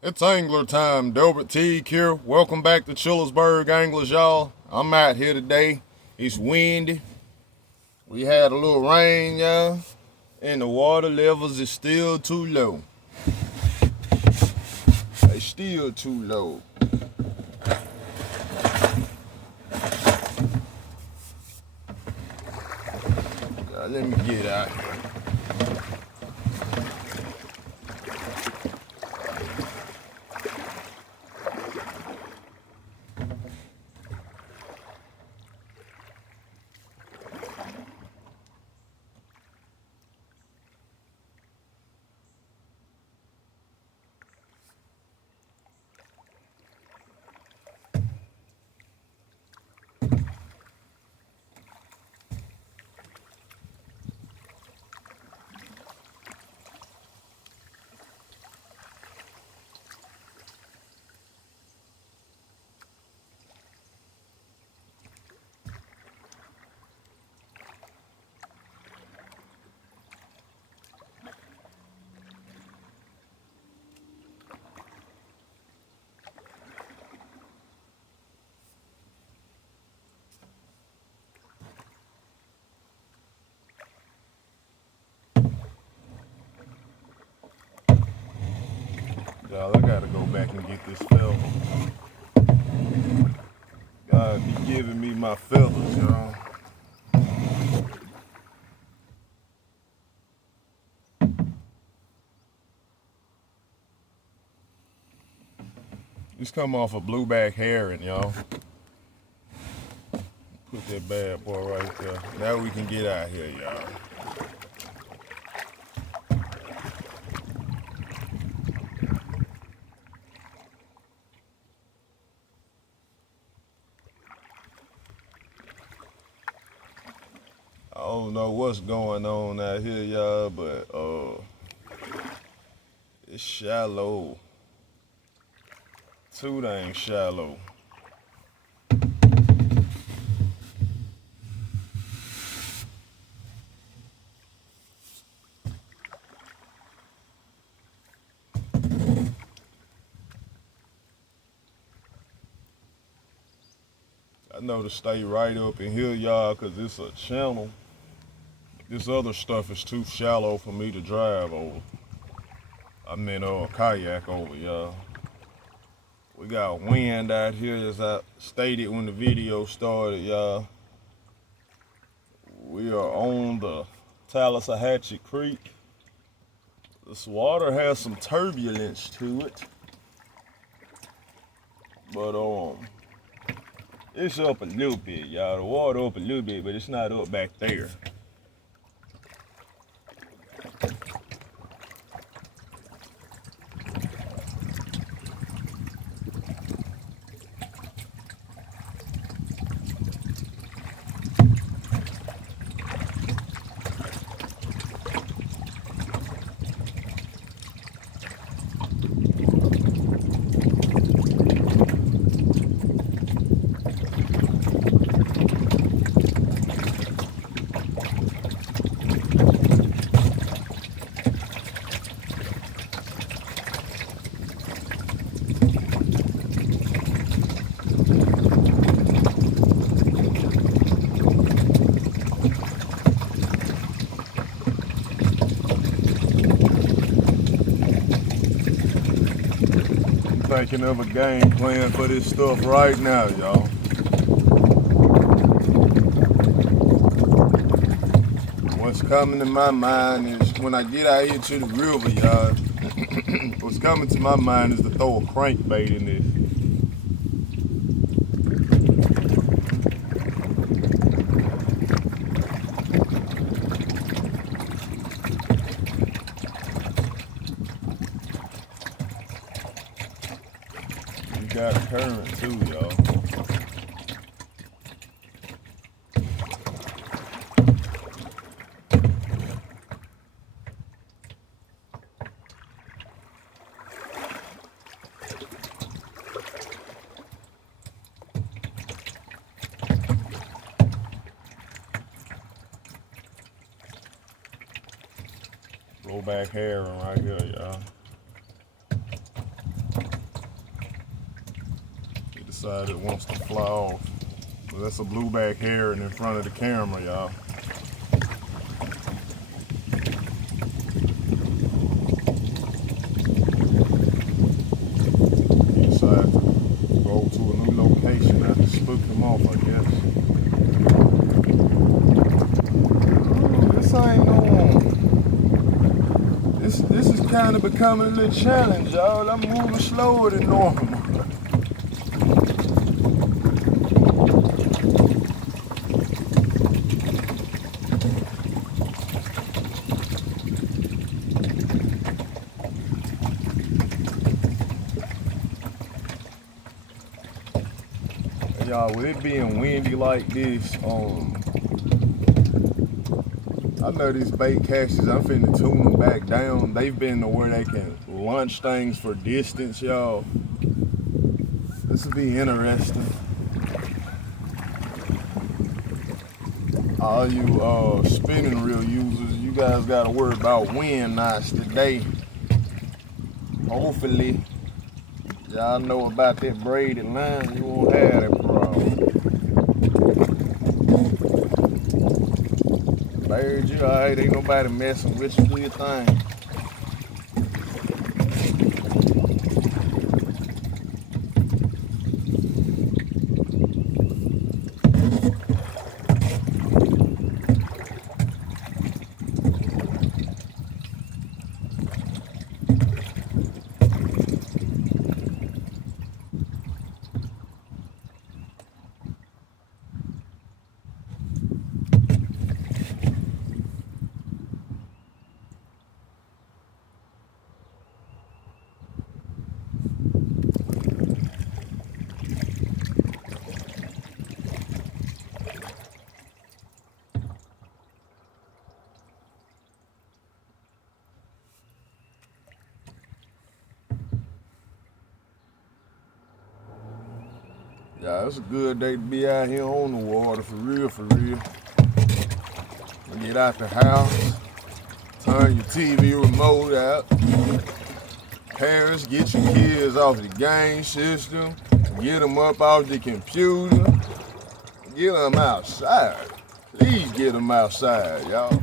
It's angler time. Delbert Teague here. Welcome back to Chillersburg Anglers, y'all. I'm out here today. It's windy. We had a little rain, y'all, and the water levels is still too low. They still too low. Let me get out here. Y'all, I gotta go back and get this feather. God be giving me my feathers, y'all. Just come off a blueback herring, y'all. Put that bad boy right there. Now we can get out here, y'all. I don't know what's going on out here, y'all, but it's shallow. Too dang shallow. I know to stay right up in here, y'all, because it's a channel. This other stuff is too shallow for me to drive over. I mean, kayak over, y'all. We got wind out here, as I stated when the video started, y'all. We are on the Talladega Creek. This water has some turbulence to it, but it's up a little bit, y'all. The water up a little bit, but it's not up back there. Thinking of a game plan for this stuff right now, y'all. What's coming to my mind is when I get out here to the river, y'all, what's coming to my mind is to throw a crankbait in this. You got a current too, y'all. Roll back herring right here, y'all. Decided it wants to fly off. Well, that's a blueback heron in front of the camera, y'all. He decided to go to a new location. I just spooked him off, I guess. This ain't no. This is kind of becoming a little challenge, y'all. I'm moving slower than normal. Y'all, with it being windy like this, I know these bait caches, I'm finna tune them back down. They've been to where they can launch things for distance, y'all. This will be interesting. All you spinning reel users, you guys gotta worry about wind knots today. Hopefully, y'all know about that braided line, you won't have that problem. Bird, you alright, ain't nobody messing with you, do your thing. Yeah, it's a good day to be out here on the water, for real, for real. Get out the house, turn your TV remote out. Parents, get your kids off the game system, get them up off the computer, get them outside. Please get them outside, y'all.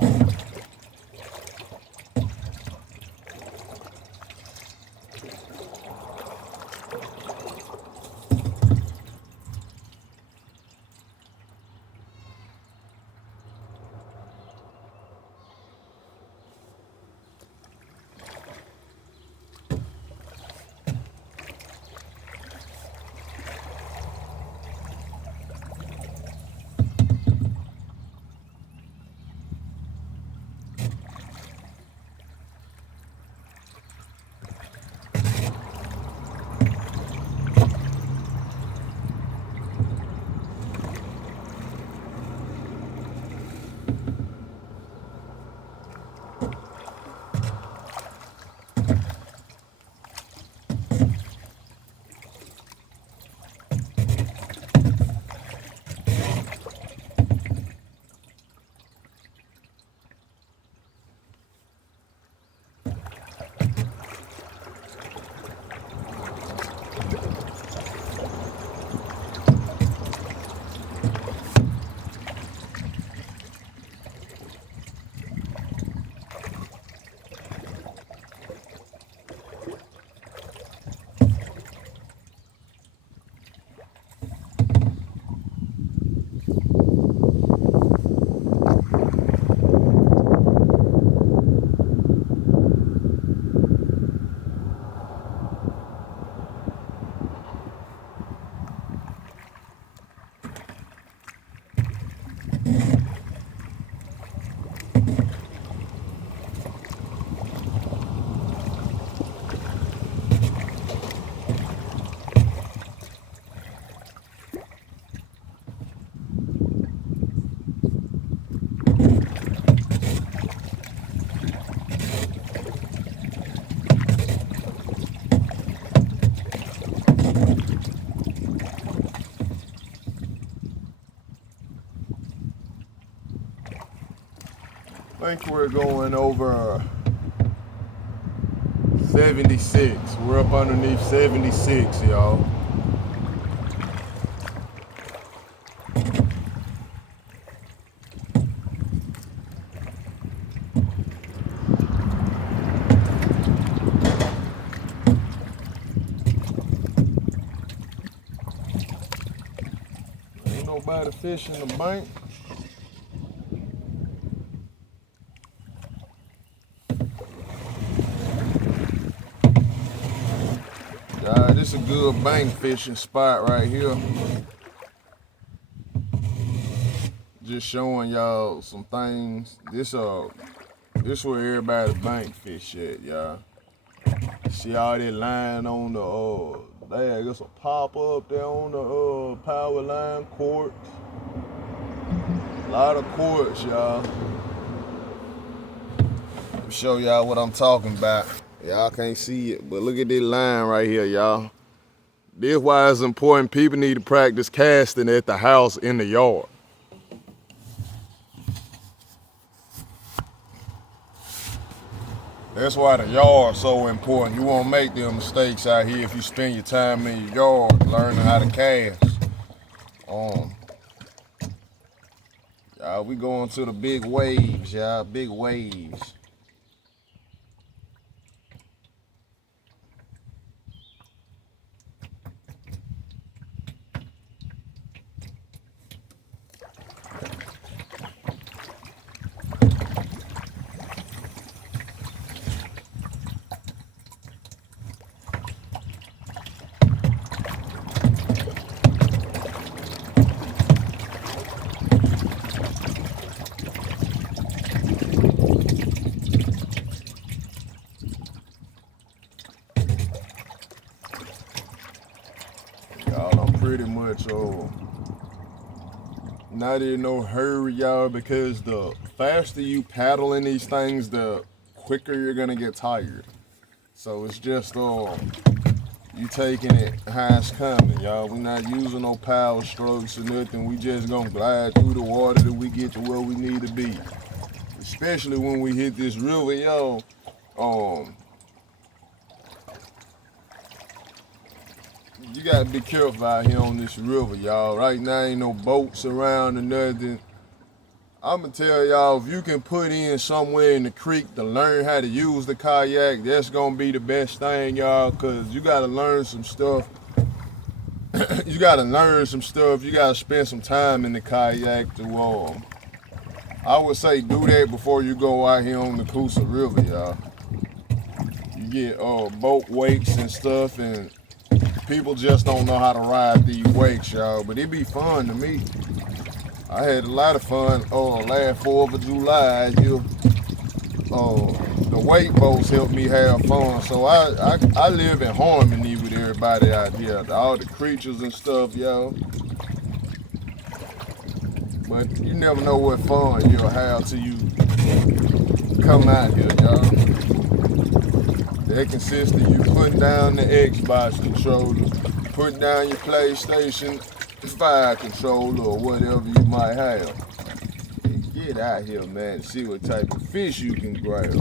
I think we're going over 76. We're up underneath 76, y'all. nobody fishing the bank. This is a good bank fishing spot right here. Just showing y'all some things. This where everybody bank fish at, y'all. See all that line on the there's a pop up there on the power line court. A lot of courts, y'all. Let me show y'all what I'm talking about. Y'all can't see it, but look at this line right here, y'all. This why it's important. People need to practice casting at the house in the yard. That's why the yard's so important. You won't make them mistakes out here if you spend your time in your yard learning how to cast. Y'all, we going to the big waves, y'all. Big waves. Pretty much not in no hurry, y'all, because the faster you paddle in these things, the quicker you're gonna get tired. So it's just you taking it how it's coming, y'all. We're not using no power strokes or nothing. We just gonna glide through the water till we get to where we need to be. Especially when we hit this river, y'all. You gotta be careful out here on this river, y'all. Right now ain't no boats around or nothing. I'ma tell y'all, if you can put in somewhere in the creek to learn how to use the kayak, that's gonna be the best thing, y'all, cause you gotta learn some stuff. You gotta spend some time in the kayak to I would say do that before you go out here on the Coosa River, y'all. You get boat wakes and stuff, and people just don't know how to ride these wakes, y'all, but it be fun to me. I had a lot of fun last 4th of July. The wake boats helped me have fun, so I live in harmony with everybody out here, all the creatures and stuff, y'all. But you never know what fun you'll have till you come out here, y'all. That consists of you putting down the Xbox controller, putting down your PlayStation 5 controller or whatever you might have. And get out here, man, and see what type of fish you can grab.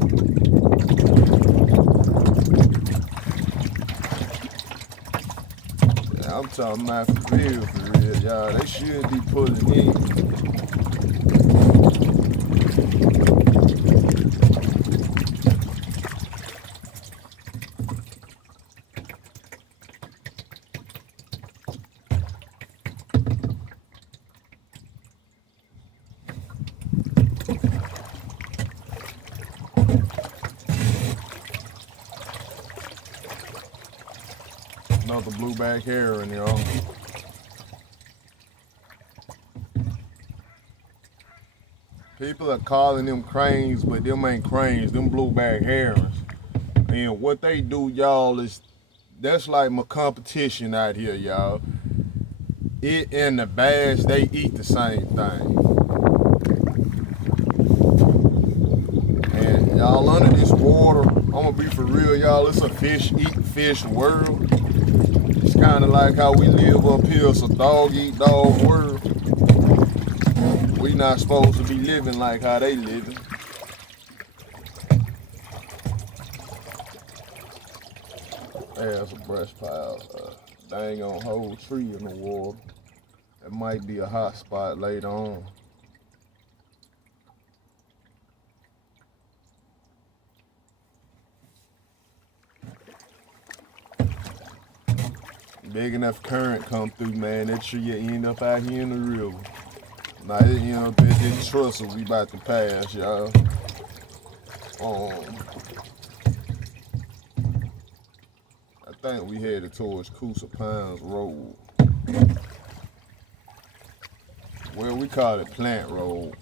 Yeah, I'm talking about for real, y'all. They should be pulling in. Another blueback herring, y'all. People are calling them cranes, but them ain't cranes, them blueback herons. And what they do, y'all, is that's like my competition out here, y'all. It and the bass, they eat the same thing. And y'all, under this water, I'm gonna be for real, y'all, it's a fish eat fish world. It's kind of like how we live up here. It's a dog eat dog world. We not supposed to be living like how they living. There's a brush pile. Dang on whole tree in the water. That might be a hot spot later on. big enough current come through, man, that tree will end up out here in the river. Now it end up at this trestle we about to pass, y'all. I think we headed towards Coosa Pines Road. Well, we call it Plant Road.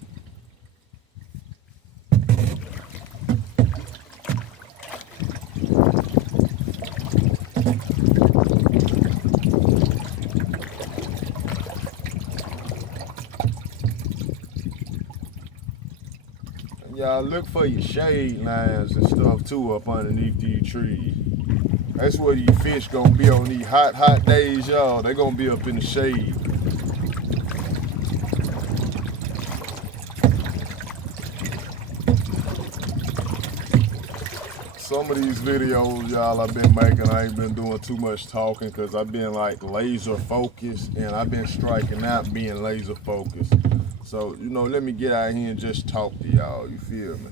Y'all look for your shade lines and stuff too up underneath these trees. That's where these fish gonna be on these hot days, y'all. They gonna be up in the shade. Some of these videos, y'all, I've been making, I ain't been doing too much talking because I've been like laser focused and I've been striking out being laser focused. So, you know, let me get out here and just talk to y'all, you feel me?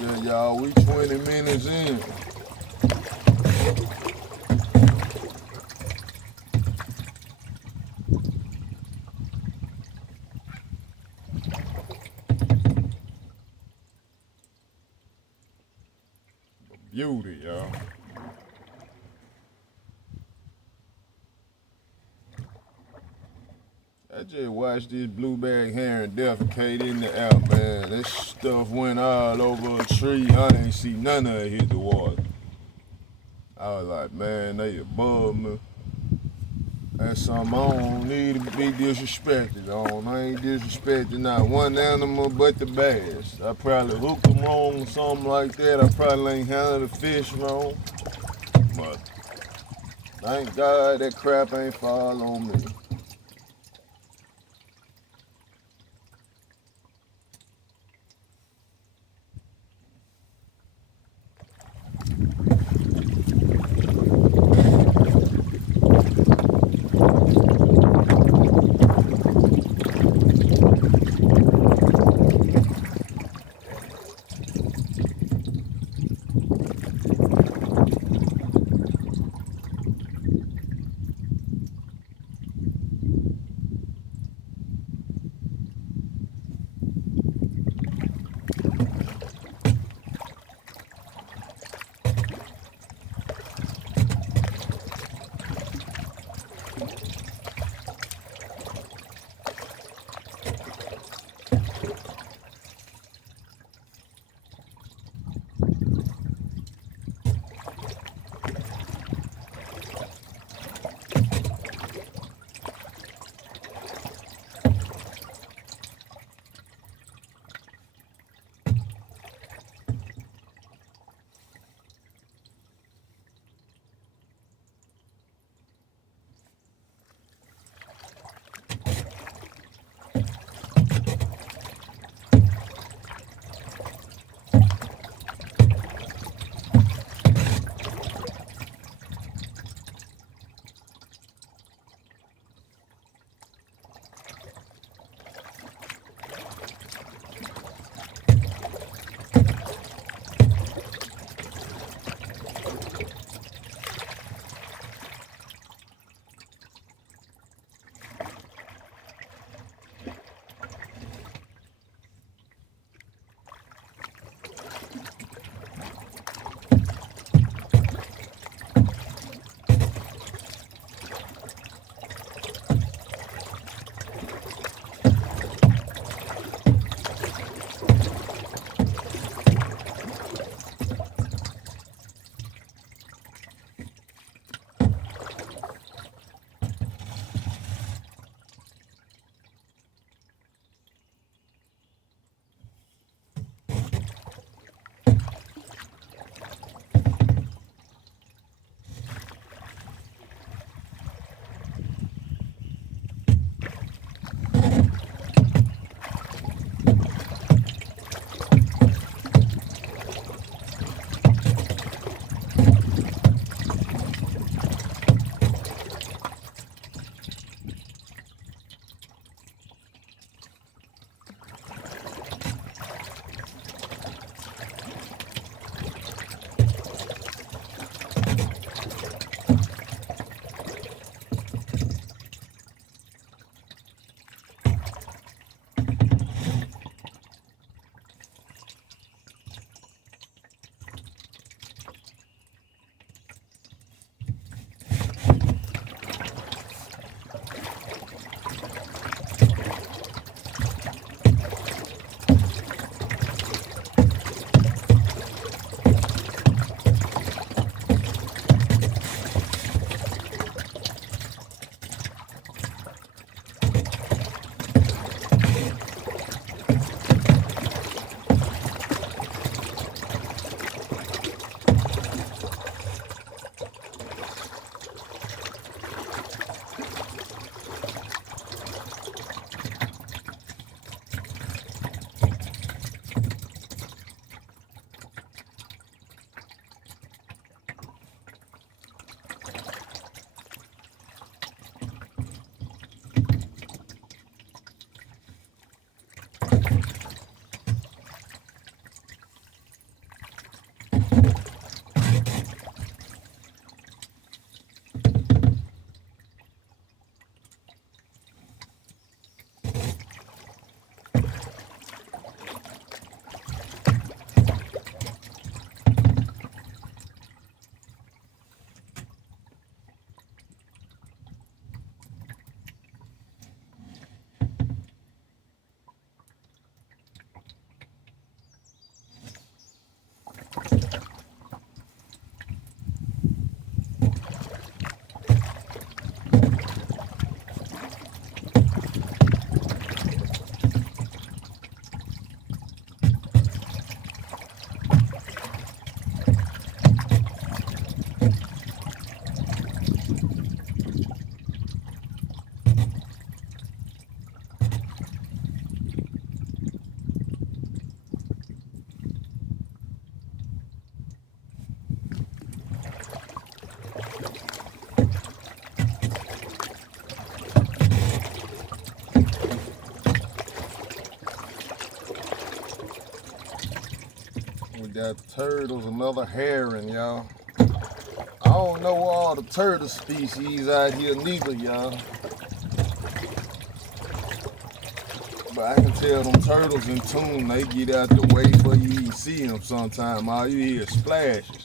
Yeah, y'all, we 20 minutes in. Beauty, y'all. I just watched this blueback heron defecate in the air, man. That stuff went all over a tree. I didn't see none of it hit the water. I was like, man, they above me. That's something I don't need to be disrespected on. I ain't disrespecting not one animal but the bass. I probably hooked them wrong or something like that. I probably ain't handled the fish wrong. But thank God that crap ain't fall on me. We got turtles, another herring, y'all. I don't know all the turtle species out here neither, y'all. But I can tell them turtles in tune, they get out the way before you even see them sometime. All you hear is splashes.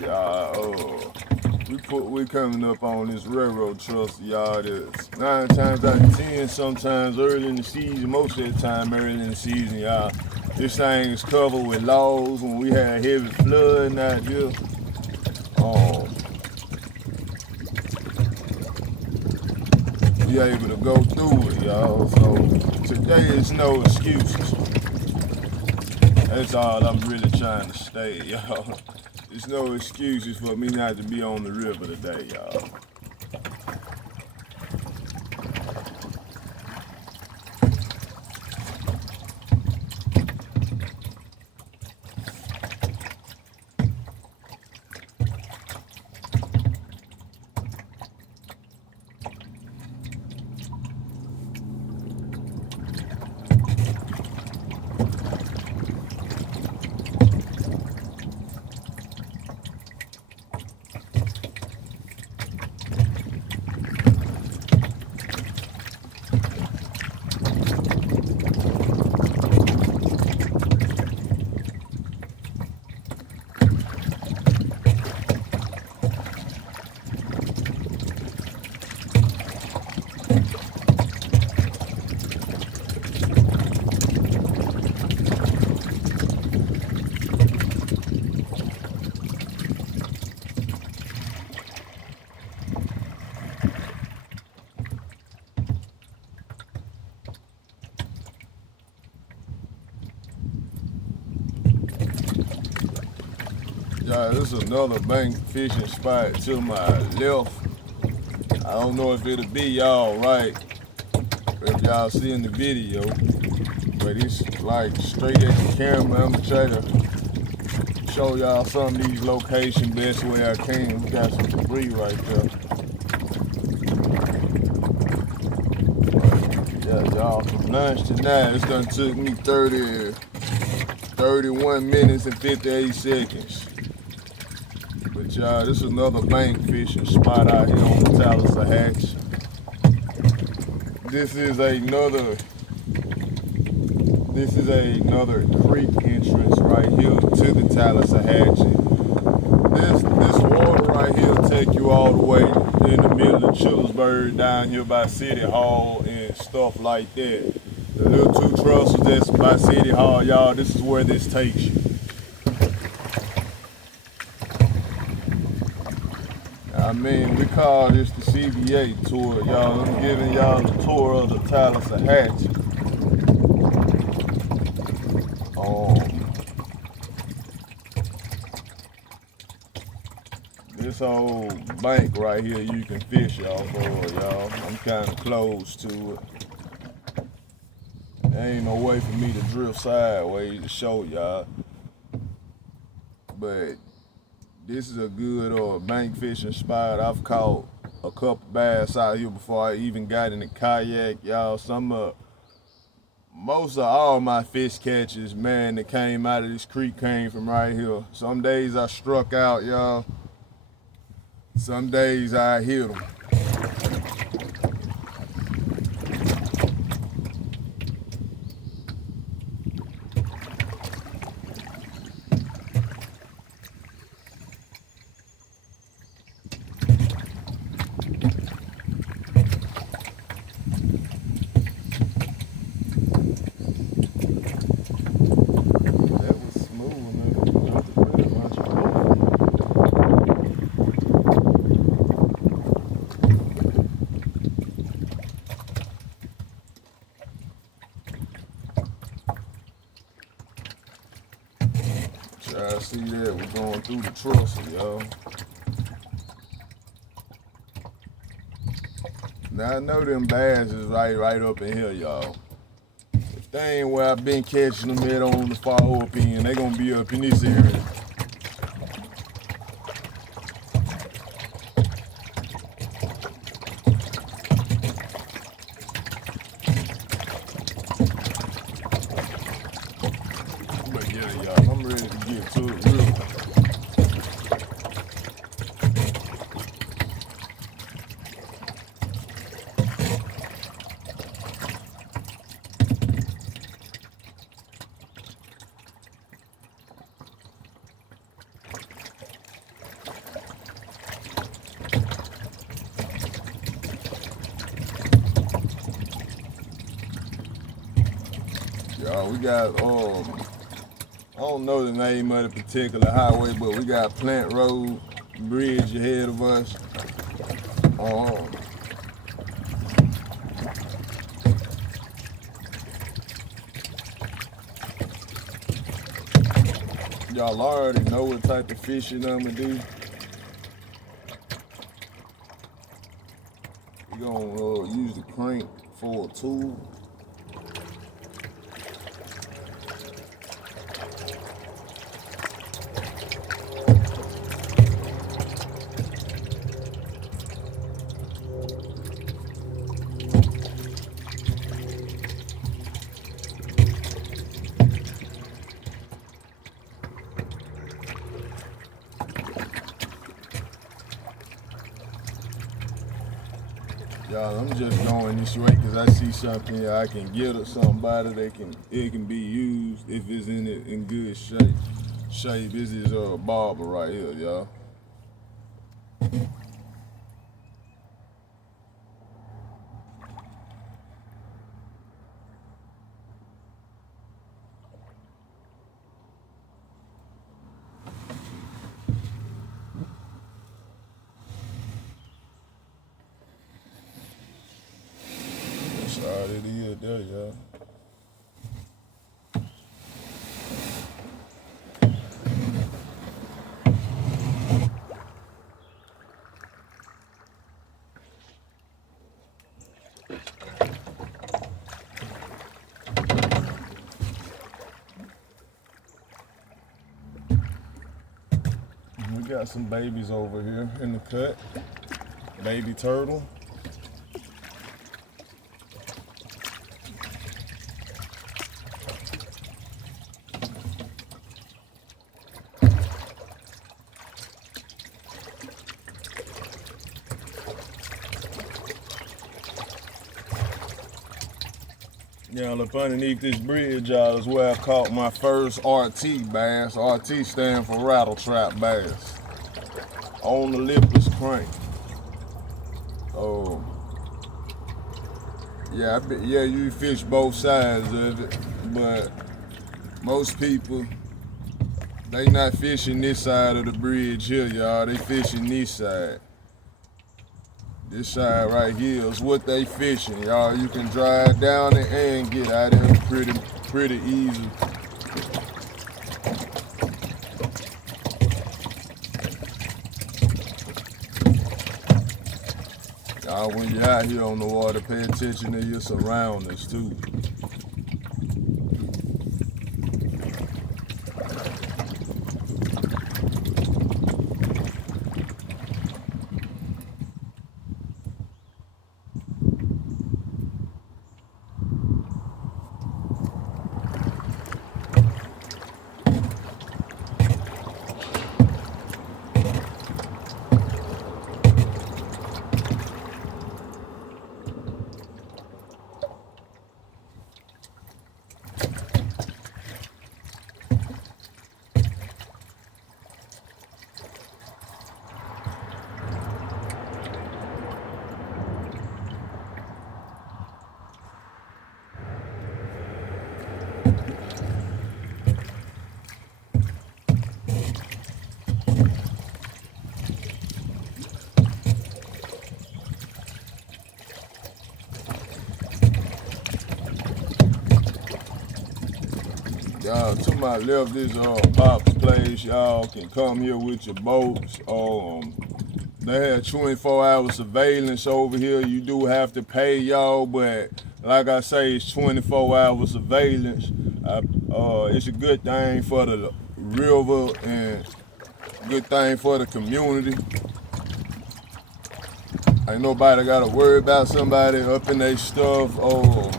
Y'all, we coming up on this railroad trust, y'all. That's 9 times out of 10, sometimes early in the season, most of the time early in the season, y'all. This thing is covered with logs when we had heavy flooding out here. Be able to go through it, y'all. So today is no excuses. That's all I'm really trying to state, y'all. There's no excuses for me not to be on the river today, y'all. Y'all, this is another bank fishing spot to my left. I don't know if it'll be y'all right, if y'all see in the video, but it's like straight at the camera. I'm gonna try to show y'all some of these locations best way I can. We got some debris right there. Yeah, y'all, from lunch to now, it's done took me 31 minutes and 58 seconds. But y'all, this is another bank fishing spot out here on the Talladega. This is another creek entrance right here to the Talladega. This water right here take you all the way in the middle of Chillersburg down here by City Hall and stuff like that. The little 2 trusses that's by City Hall, y'all, this is where this takes you. I mean, we call this the CBA tour, y'all. I'm giving y'all a tour of the Talladega. This whole bank right here, you can fish off of, y'all. I'm kind of close to it. There ain't no way for me to drift sideways to show y'all. But this is a good bank fishing spot. I've caught a couple bass out here before I even got in the kayak, y'all. Most of all my fish catches, man, that came out of this creek came from right here. Some days I struck out, y'all. Some days I hit them. I see that we're going through the trussel, y'all. Now I know them bass is right up in here, y'all. If they ain't where I've been catching them at on the far up end, they gonna be up in this area. But yeah, y'all, I'm ready to get to it real quick. We got I don't know the name of the particular highway, but we got Plant Road Bridge ahead of us. Y'all already know what type of fishing I'ma do. We're gonna use the crank for a tool. Y'all, I'm just going this way because I see something I can get or somebody that it can be used if it's in good shape. This is a barber right here, y'all. That's all it is there, y'all. We got some babies over here in the cut. Baby turtle. Y'all, up underneath this bridge, y'all, is where I caught my first RT bass. RT stand for rattle trap bass. On the lipless crank. Oh, yeah, you fish both sides of it, but most people, they not fishing this side of the bridge here, y'all. They fishing this side. This side right here is what they fishing, y'all. You can drive down it and get out of it pretty easy. Y'all, when you're out here on the water, pay attention to your surroundings too. Y'all, to my left, this Pop's place. Y'all can come here with your boats. They have 24-hour surveillance over here. You do have to pay, y'all, but like I say, it's 24-hour surveillance. It's a good thing for the river and good thing for the community. Ain't nobody got to worry about somebody up in their stuff or,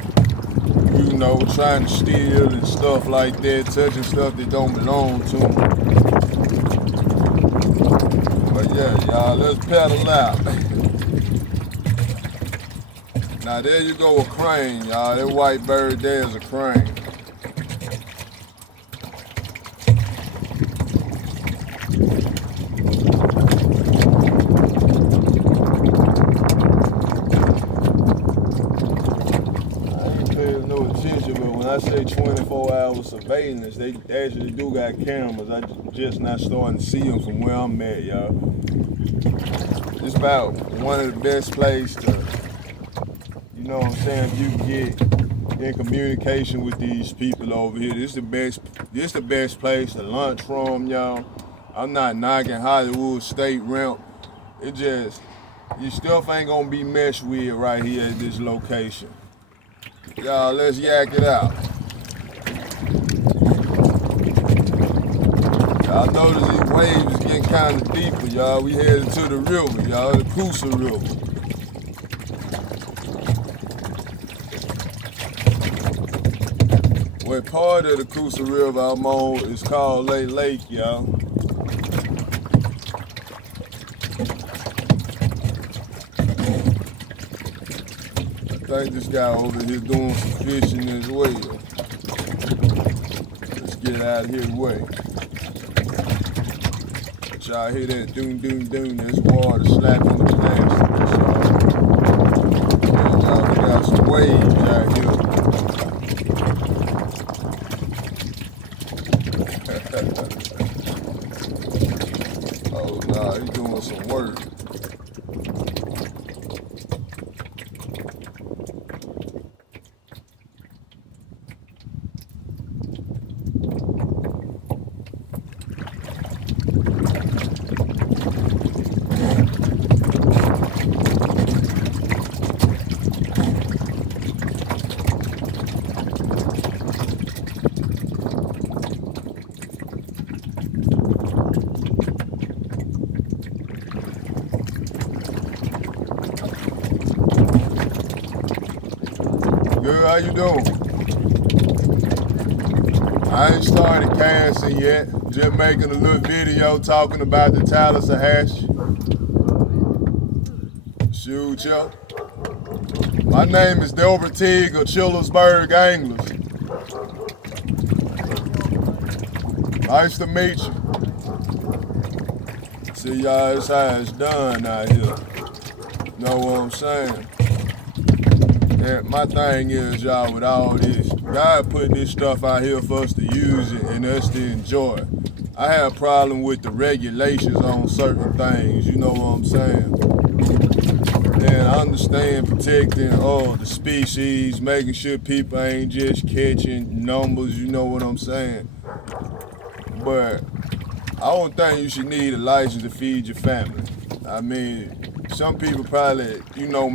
you know, trying to steal and stuff like that, touching stuff that don't belong to them. But yeah, y'all, let's pedal out. Now there you go, a crane, y'all. That white bird there is a crane. I say 24-hour surveillance, they actually do got cameras. I just not starting to see them from where I'm at, y'all. It's about one of the best places to, you know what I'm saying, if you can get in communication with these people over here. This the best place to lunch from, y'all. I'm not knocking Hollywood State Ramp. It just, your stuff ain't gonna be messed with right here at this location. Y'all, let's yak it out. Y'all notice these waves is getting kind of deeper, y'all. We headed to the river, y'all, the Coosa River. What part of the Coosa River I'm on is called Lake, y'all. I think this guy over here doing some fishing as well. Let's get out of here the way. But y'all hear that doom, doom, doom, that's water slapping the plastic. Yeah, y'all, we got some waves out here. Oh, nah, he's doing some work. Good, how you doing? I ain't started casting yet. Just making a little video talking about the Talladega. Shoot, yo. My name is Delbert Teague of Chillersburg Anglers. Nice to meet you. See, y'all, that's how it's done out here. Know what I'm saying? Yeah, my thing is, y'all, with all this, God put this stuff out here for us to use it and us to enjoy it. I have a problem with the regulations on certain things, you know what I'm saying? And I understand protecting the species, making sure people ain't just catching numbers, you know what I'm saying? But I don't think you should need a license to feed your family. I mean, some people probably, you know,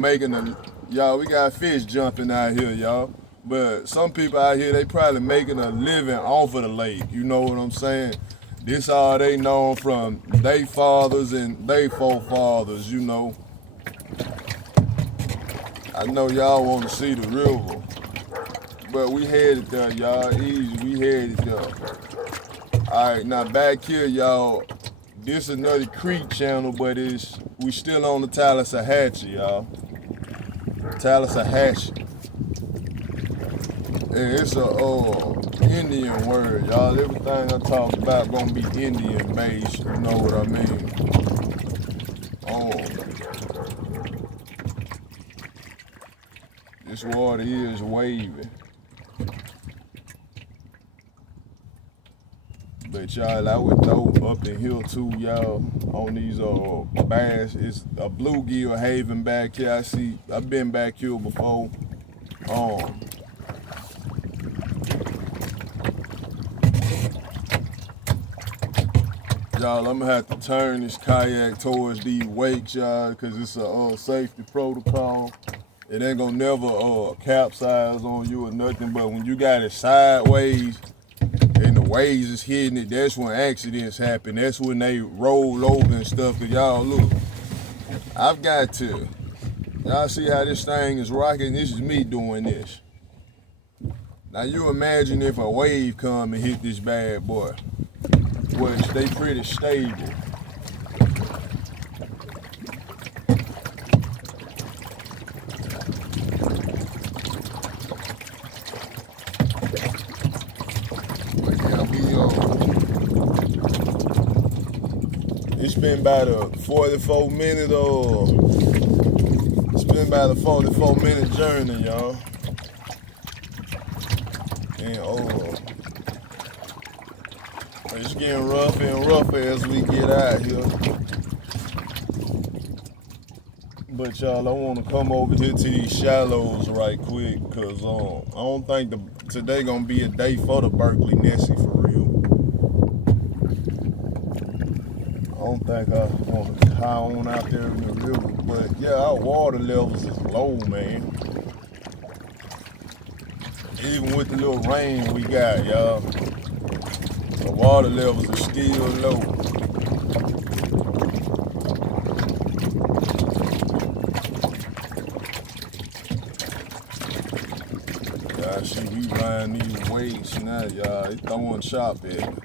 y'all, we got fish jumping out here, y'all. But some people out here, they probably making a living off of the lake. You know what I'm saying? This all they know from they fathers and they forefathers, you know. I know y'all want to see the river. But we headed there, y'all. Easy, we headed there. All right, now back here, y'all. This is another creek channel, but we still on the Talladega, y'all. Talladega. And it's a Indian word, y'all. Everything I talk about gonna be Indian based, you know what I mean? This water is wavy. But y'all, I would throw up in here too, y'all, on these bass. It's a bluegill haven back here. I've been back here before. Y'all, I'm gonna have to turn this kayak towards these wakes, y'all, cause it's a safety protocol. It ain't gonna never capsize on you or nothing, but when you got it sideways and the waves is hitting it, that's when accidents happen. That's when they roll over and stuff. Cause y'all, look, y'all see how this thing is rocking? This is me doing this. Now you imagine if a wave come and hit this bad boy. Well, it stay pretty stable. It's been about a 44-minute journey, y'all. man. It's getting rougher and rougher as we get out here. But y'all, I want to come over here to these shallows right quick, cause I don't think today gonna be a day for the Berkeley Nessie for real. I don't think I want to high on out there in the river, but yeah, our water levels is low, man. Even with the little rain we got, y'all, the water levels are still low. Y'all see we riding these weights now, y'all. They throwing chop at me.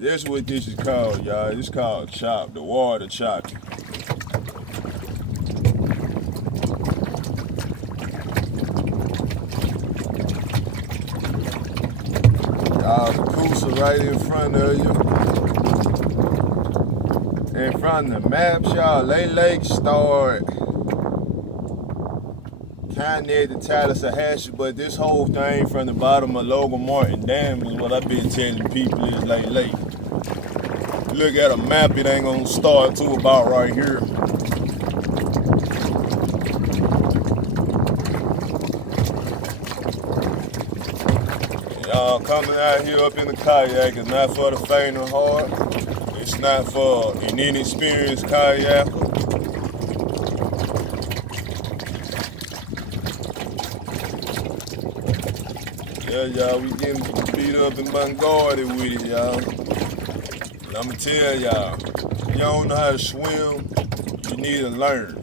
That's what this is called, y'all. It's called chop, the water chop. Y'all, the Coosa right in front of you. And from the maps, y'all, Lake start kind of near the Talladega, but this whole thing from the bottom of Logan Martin Dam is what I've been telling people is Lake. Look at a map, it ain't gonna start to about right here. Y'all coming out here up in the kayak is not for the faint of heart. It's not for an inexperienced kayaker. Yeah, y'all, we getting beat up and bombarded with it, y'all. And I'ma tell y'all, if you don't know how to swim, you need to learn.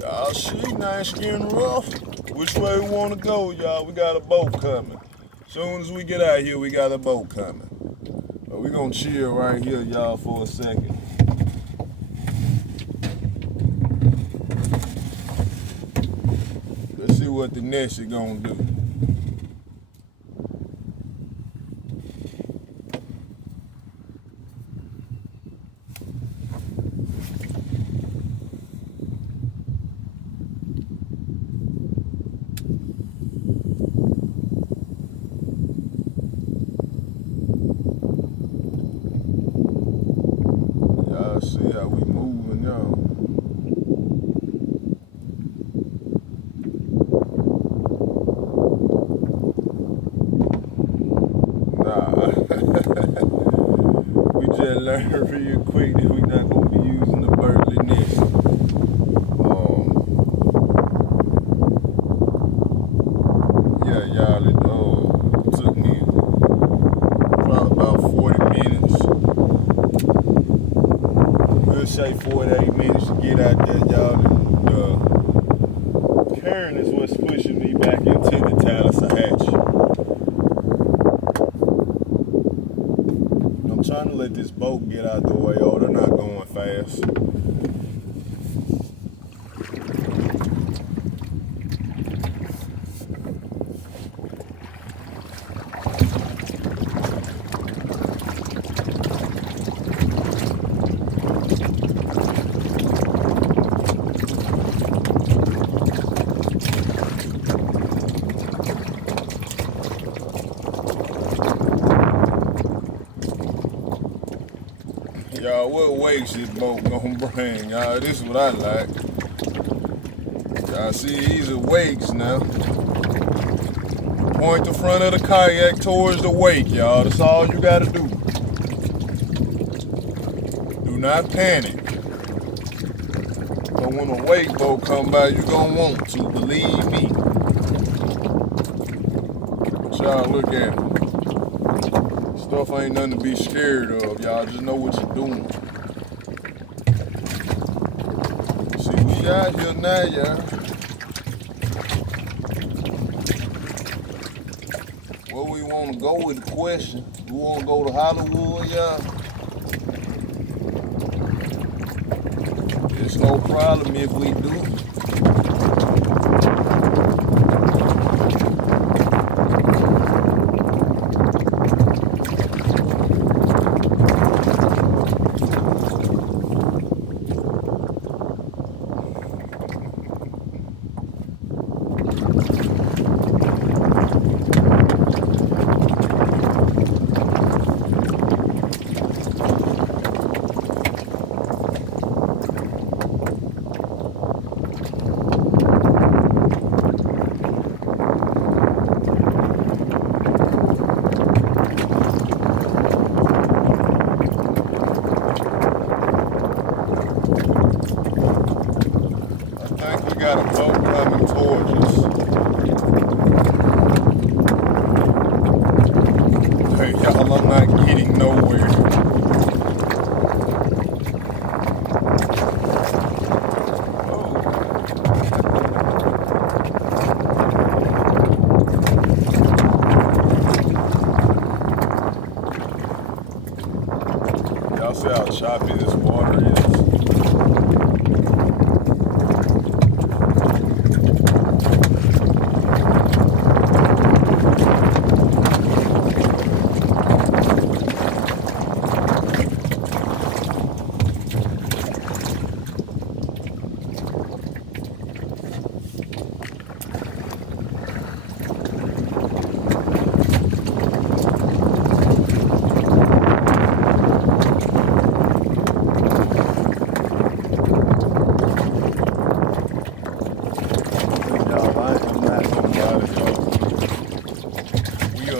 Y'all see, now it's getting rough. Which way we wanna go, y'all? We got a boat coming. Soon as we get out here, we got a boat coming. We're gonna chill right here, y'all, for a second. Let's see what the Nessie gonna do. See how we moving, y'all. Nah. We just learned real quick that we not gonna be using the Berkeley Nessie. Yeah, y'all, it took me probably about 40 minutes. We'll say 48 minutes to get out there, y'all. The current is what's pushing me back into the Talladega. I'm trying to let this boat get out the way. Oh, they're not going fast. Y'all, what weights this boat gonna bring? Y'all, this is what I like. Y'all see, these are wakes now. Point the front of the kayak towards the wake, y'all. That's all you gotta do. Do not panic. So when a wake boat come by, you gonna want to, believe me. But y'all, look at it. Stuff ain't nothing to be scared of, y'all. Just know what you're doing. See, we out here now, y'all. Where we want to go with the question? We want to go to Hollywood, y'all. It's no problem if we do. got a boat coming towards us. Hey, y'all, I'm not getting nowhere. Y'all see how choppy this water is?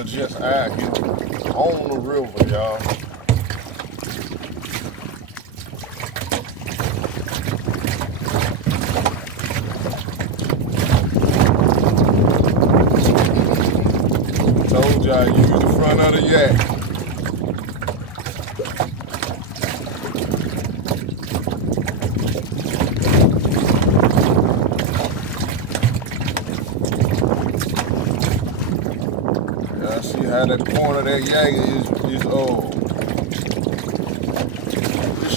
Just out here on the river, y'all. Told y'all, use the front of the yak. See how that corner of that yak is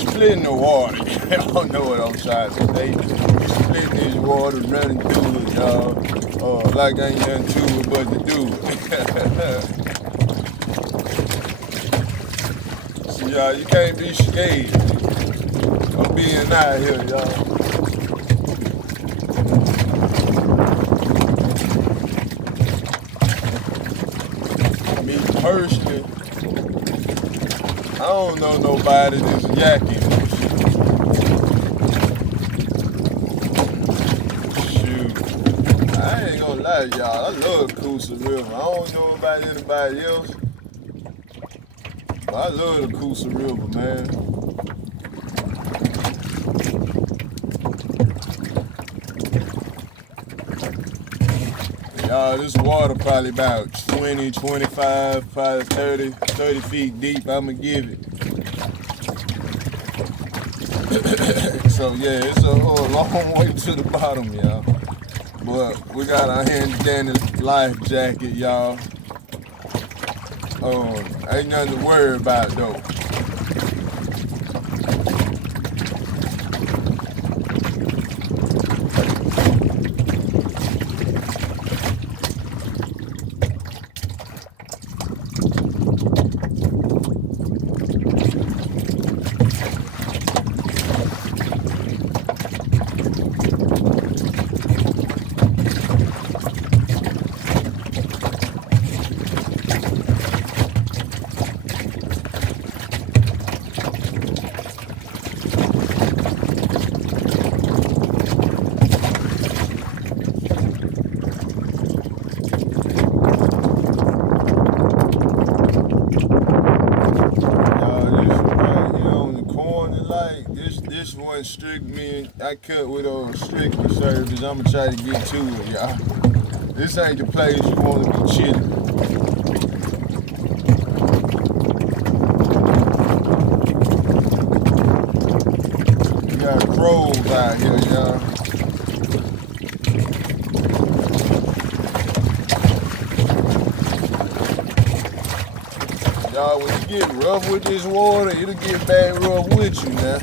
splitting the water. I don't know what I'm trying to say. Splitting this water, running through it, y'all. Like ain't nothing to it but to do it. See, y'all, you can't be scared of being out here, y'all. Personally, I don't know nobody that's yakking. Shoot, I ain't gonna lie to y'all, I love Coosa River. I don't know about anybody else, but I love the Coosa River, man. This water probably about 20, 25, probably 30 feet deep, I'ma give it. So yeah, it's a long way to the bottom, y'all. But we got our handy dandy life jacket, y'all. Ain't nothing to worry about though. This one I cut with strictly service. I'ma try to get to it, y'all. This ain't the place you wanna be chilling. You got crows out here, y'all. Y'all, when you get rough with this water, it'll get bad rough with you now.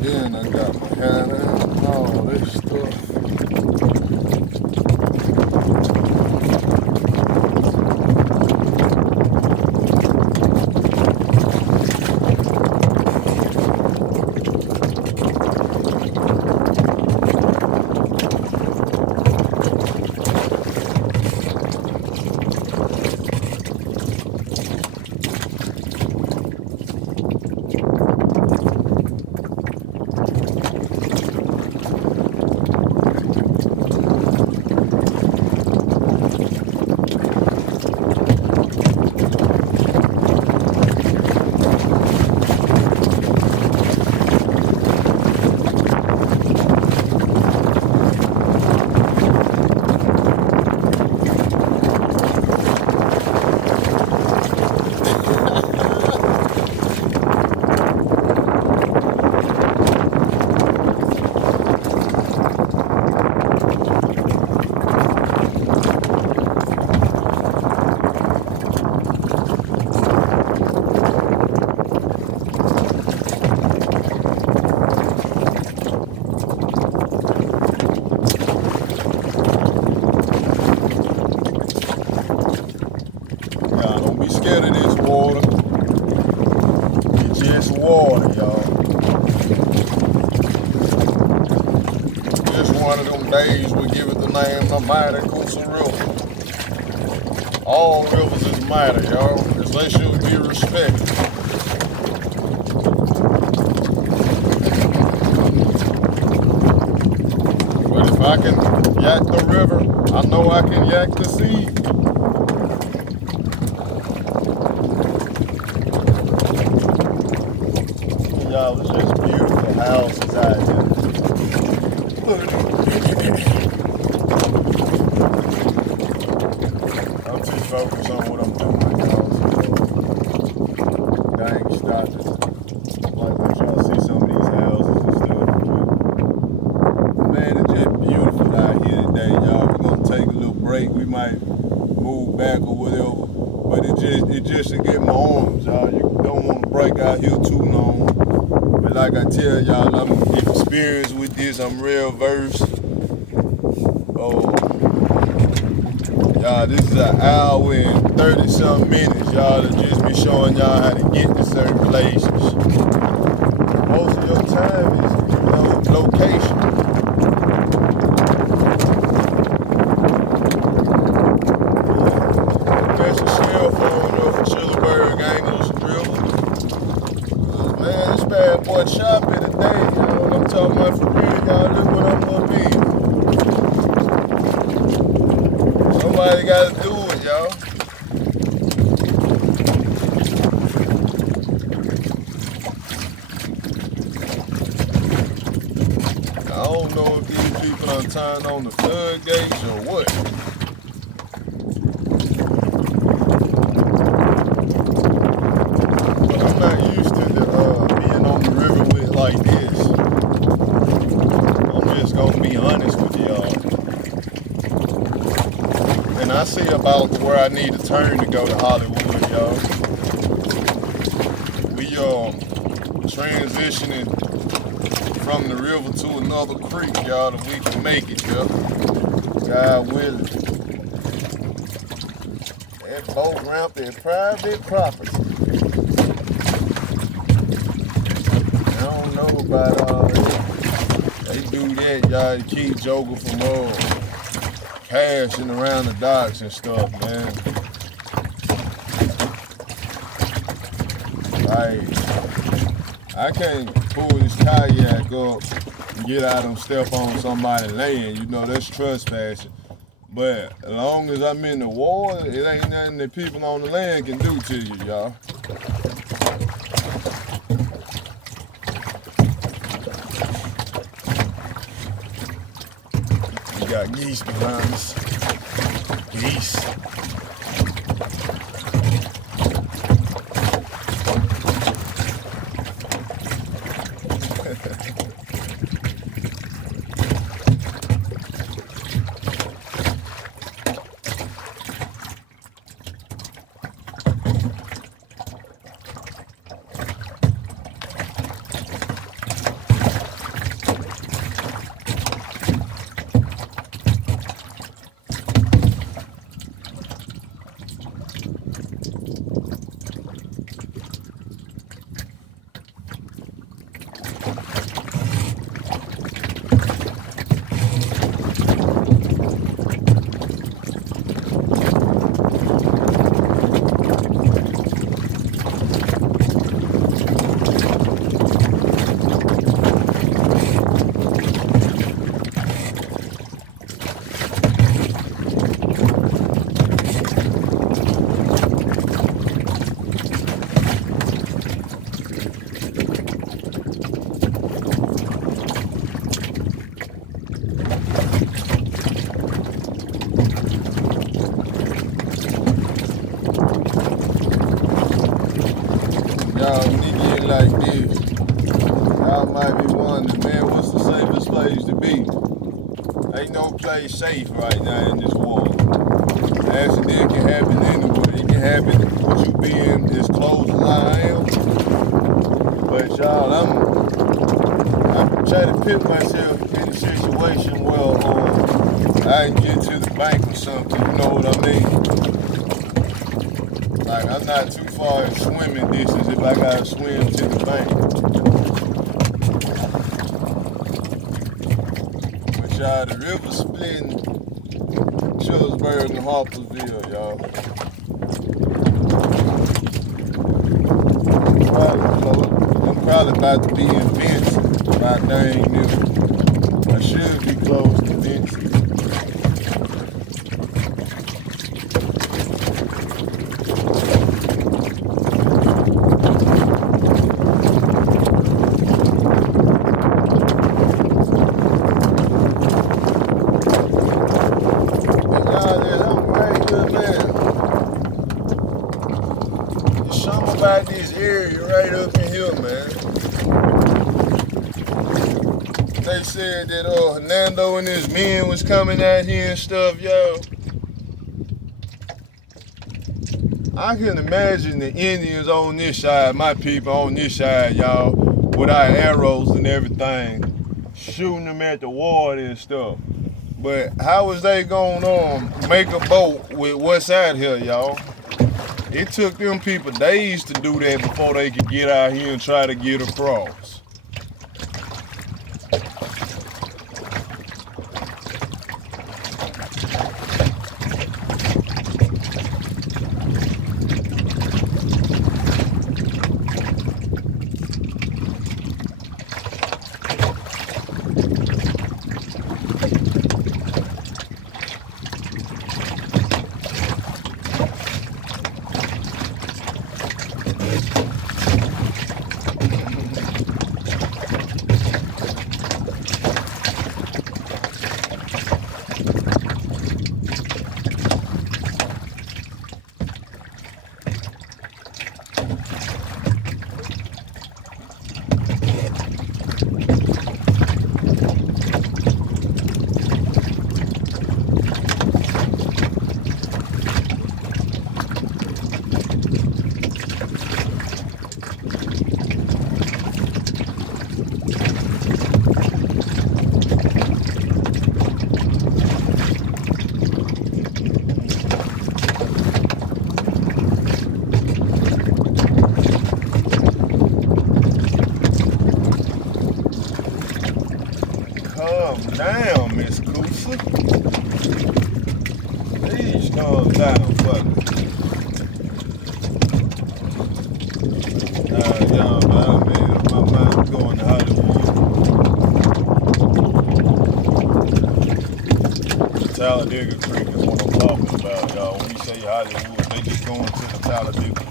Then I got my hand and all this stuff. Scared of this water. It's just water, y'all. Just one of them days we give it the name the Mighty Coosa River. All rivers is mighty, y'all, as they should be respected. But if I can yak the river, I know I can yak the sea. Y'all, it's just beautiful houses out here. I'm too focused on what I'm doing, y'all. Dang, stop it. Like, let y'all see some of these houses and stuff. Man, it's just beautiful out here today, y'all. We're gonna take a little break. We might move back or whatever. But it just to get my arms, y'all. You don't want to break out here too long. But like I tell y'all, I'm experienced with this. I'm real versed. Oh, y'all, this is an hour and 30-something minutes, y'all, to just be showing y'all how to get to certain places. Most of your time is, location. There's a shell phone up for Chillerberg Angles Dribble. Man, this bad boy choppy today, y'all. I'm talking about for real, y'all. Look what I'm gonna be. Somebody gotta do it, y'all. I don't know if these people done turned on the floodgates or what. But I'm not used to being on the river with like this. I'm just gonna be honest with y'all. And I see about where I need to turn to go to Hollywood, y'all. We transitioning from the river to another creek, y'all, that we can make it, y'all. God willing. That boat ramp is private property. I don't know about they do that, y'all, to keep Joker from passing around the docks and stuff, man. Like, I can't pull this kayak up and get out and step on somebody's land. You know, that's trespassing. But as long as I'm in the water, it ain't nothing that people on the land can do to you, y'all. We got geese behind us. Geese. Y'all nigga like this. Y'all might be wondering, man, what's the safest place to be? Ain't no place safe right now in this world. Accident can happen anywhere. It can happen with you being as close as I am. But y'all, I'm trying to put myself in a situation where I can get to the bank or something, you know what I mean? Like, I'm not too far in swimming distance if I gotta swim to the bank. But y'all, the river splitting Chillsburg and Harpersville, y'all. I'm probably about to be in Vincent by dang near. I should be close to Vincent. About this area right up in here, man. They said that Hernando and his men was coming out here and stuff, yo. I can imagine the Indians on this side, my people on this side, y'all, with our arrows and everything, shooting them at the water and stuff. But how was they gonna make a boat with what's out here, y'all? It took them people days to do that before they could get out here and try to get across. Calm down, Miss Coosa. Please calm down, buddy. Y'all, man, my mind's going to Hollywood. Talladega Creek. what I'm talking about, y'all. When we say Hollywood, they just going to the Talladega Creek.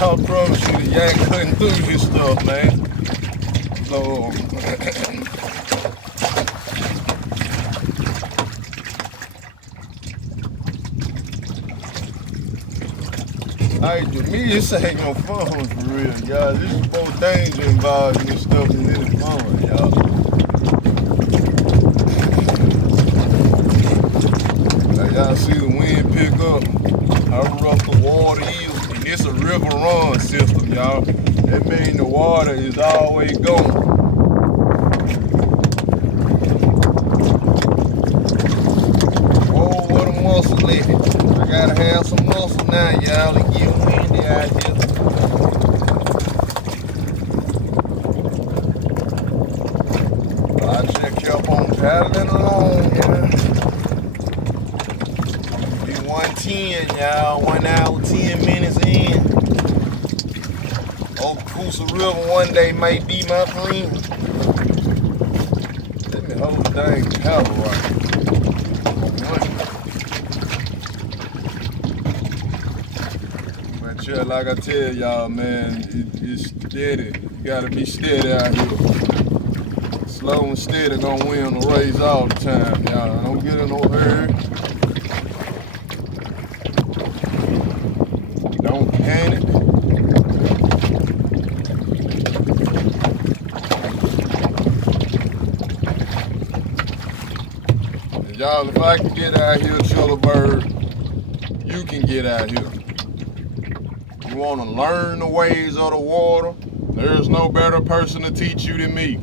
I promise you, the yank cutting through this stuff, man. So, hey, to me, this ain't no fun for real, y'all. This is more danger involved in this stuff than any fun, y'all. Like y'all see the wind pick up, how rough the water is. It's a river run system, y'all. That means the water is always going. Whoa, what a muscle lady. I gotta have some muscle now, y'all, and get windy out here. I just kept on paddling along, yeah. 110, y'all. 1 hour, 10 minutes in. Old Coosa River one day might be my friend. Let me hold the dang paddle right. But yeah, like I tell y'all, man, it's steady. You gotta be steady out here. Slow and steady gonna win the race all the time, y'all. Don't get in no hurry. Don't panic. And y'all, if I can get out here, Chillabird, you can get out here. You want to learn the ways of the water? There's no better person to teach you than me.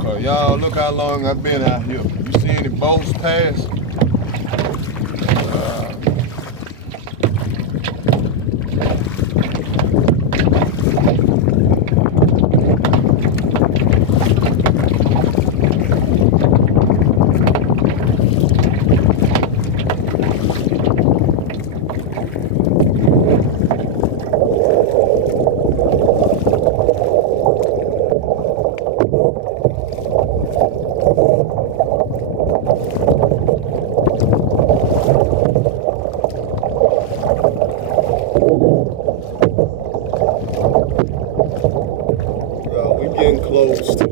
Cause y'all, look how long I've been out here. You see any boats pass? Getting close to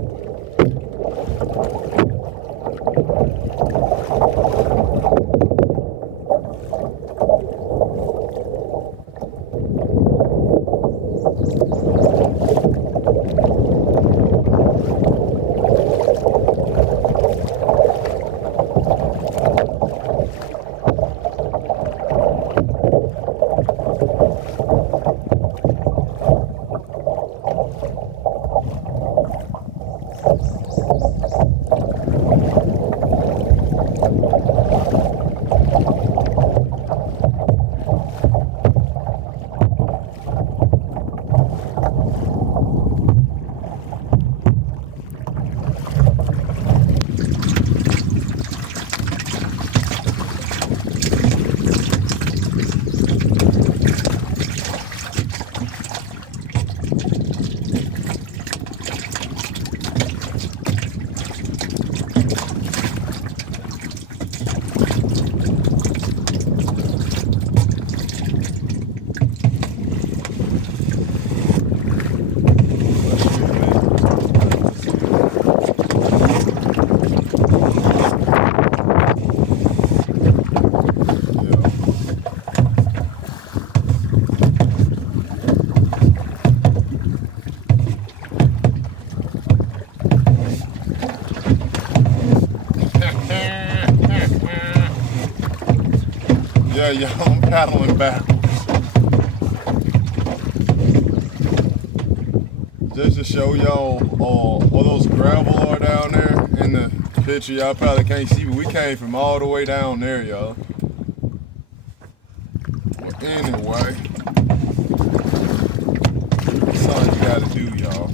there, y'all. I'm paddling backwards. Just to show y'all where those gravel are down there in the picture. Y'all probably can't see, but we came from all the way down there, y'all. But anyway, that's all you gotta do, y'all.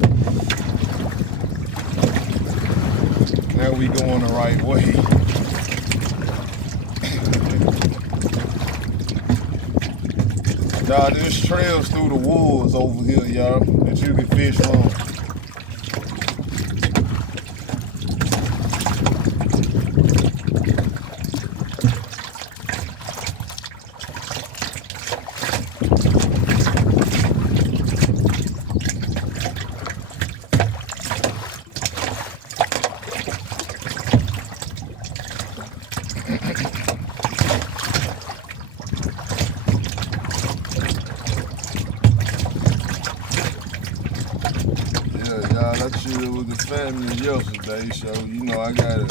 Now we going the right way. Y'all, there's trails through the woods over here, y'all, that you can fish on. I chilled with the family yesterday, so you know I gotta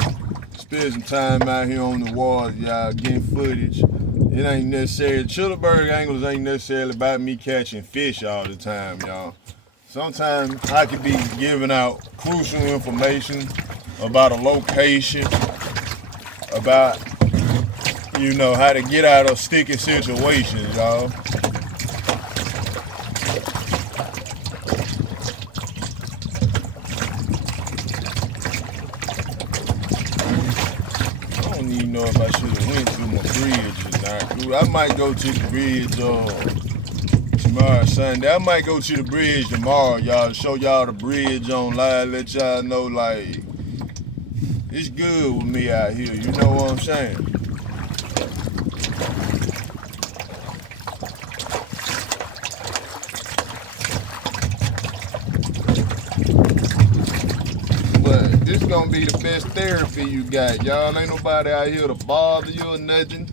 spend some time out here on the water, y'all, getting footage. It ain't necessarily, Chillerberg anglers ain't necessarily about me catching fish all the time, y'all. Sometimes I could be giving out crucial information about a location, about, you know, how to get out of sticky situations, y'all. I don't even know if I should have went through my bridge or not. I might go to the bridge tomorrow, Sunday. I might go to the bridge tomorrow, y'all, show y'all the bridge on live, let y'all know, like, it's good with me out here, you know what I'm saying? But this gonna be the best therapy you got, y'all. Ain't nobody out here to bother you or nothing.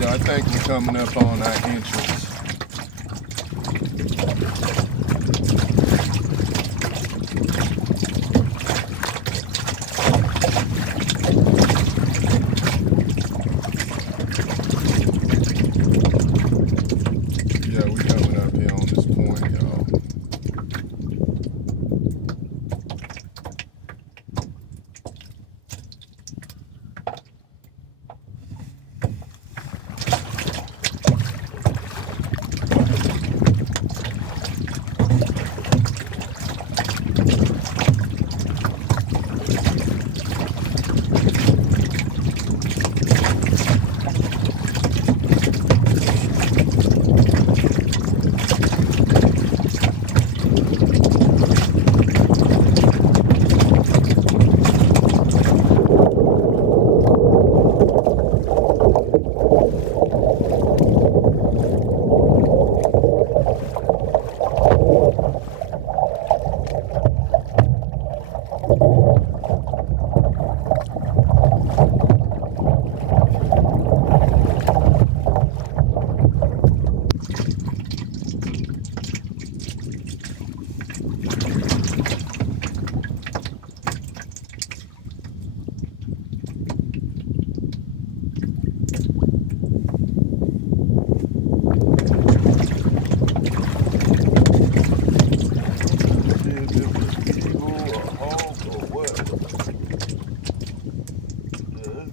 I think we're coming up on our entrance. Yeah, we're coming up here on this point, y'all.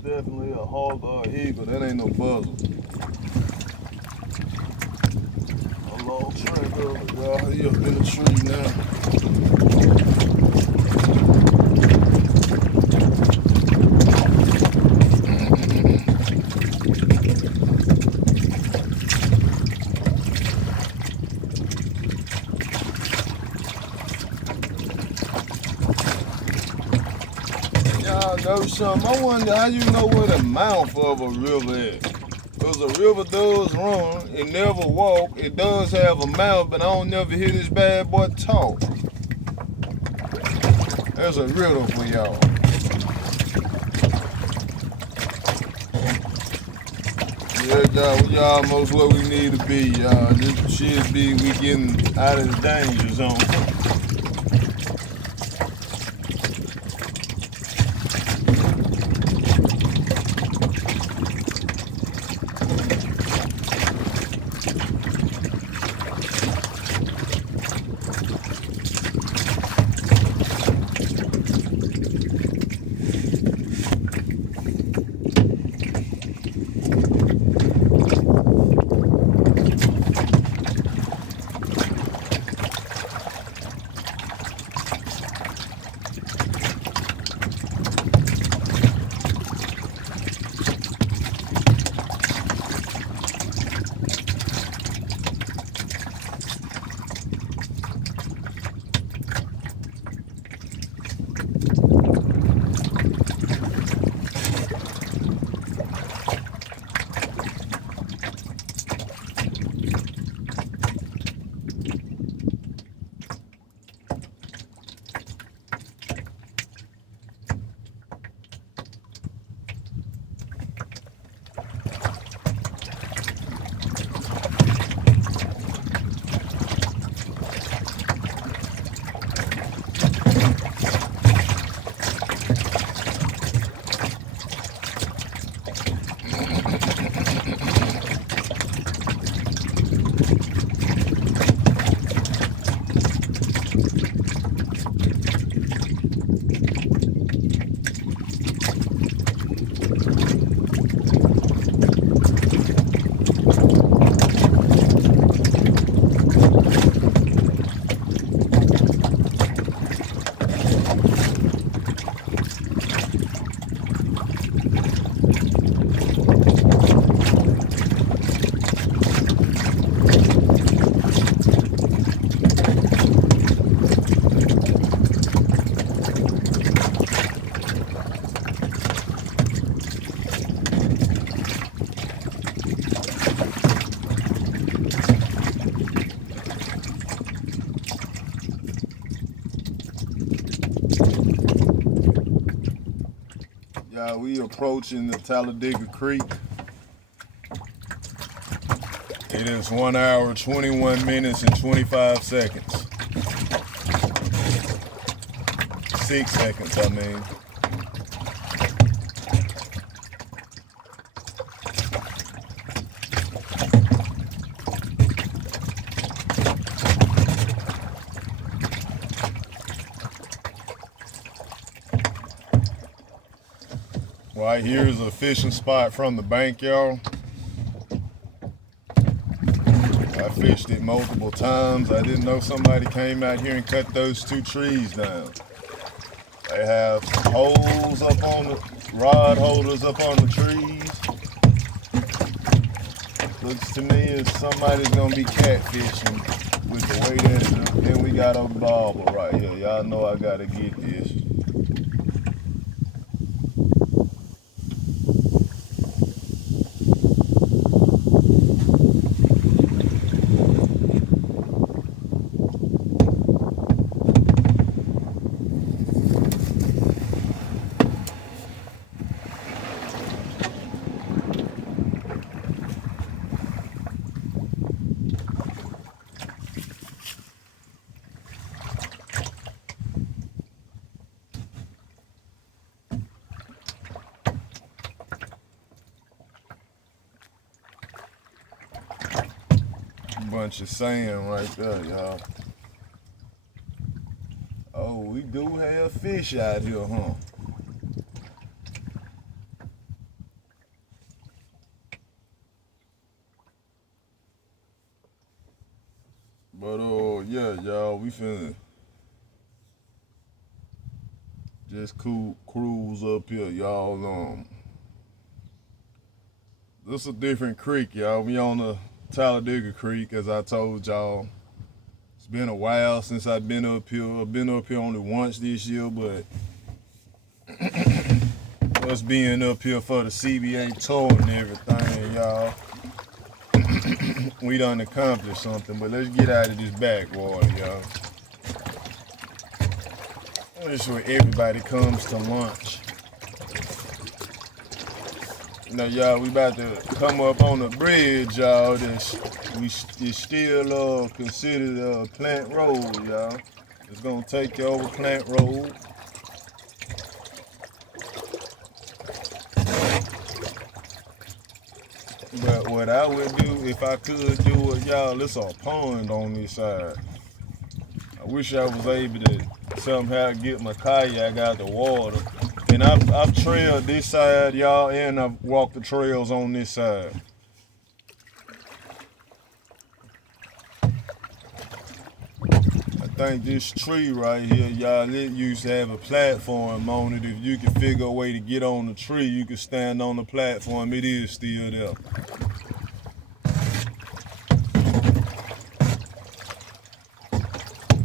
Definitely a hog or a eagle. That ain't no buzzard. A long track of it, y'all. He up in the tree now. Y'all know something? I wonder how you know where the mouth of a river is. Because a river does run, it never walk, it does have a mouth, but I don't never hear this bad boy talk. There's a riddle for y'all. Yeah, y'all, we almost where we need to be, y'all. This shit we getting out of the danger zone. Y'all, we approaching the Talladega Creek. It is 1 hour, 21 minutes, and 25 seconds. 6 seconds, I mean. Right here is a fishing spot from the bank, y'all. I fished it multiple times. I didn't know somebody came out here and cut those 2 trees down. They have holes up on the rod holders up on the trees. Looks to me as somebody's gonna be catfishing with the way that it is. Then we got a bobber right here. Y'all know I gotta get this. Bunch of sand right there, y'all. Oh, we do have fish out here, huh? But yeah, y'all, we finna just cruise up here, y'all. This is a different creek, y'all. We on the Talladega Creek, as I told y'all. It's been a while since I've been up here. I've been up here only once this year, but us being up here for the CBA tour and everything, y'all, we done accomplished something. But let's get out of this backwater, y'all. This is where everybody comes to lunch. Now, y'all, we about to come up on the bridge, y'all. It's still considered a plant road, y'all. It's gonna take you over plant road. But what I would do if I could do it, y'all, it's a pond on this side. I wish I was able to somehow get my kayak out the water. And I've trailed this side, y'all, and I've walked the trails on this side. I think this tree right here, y'all, it used to have a platform on it. If you could figure a way to get on the tree, you could stand on the platform. It is still there.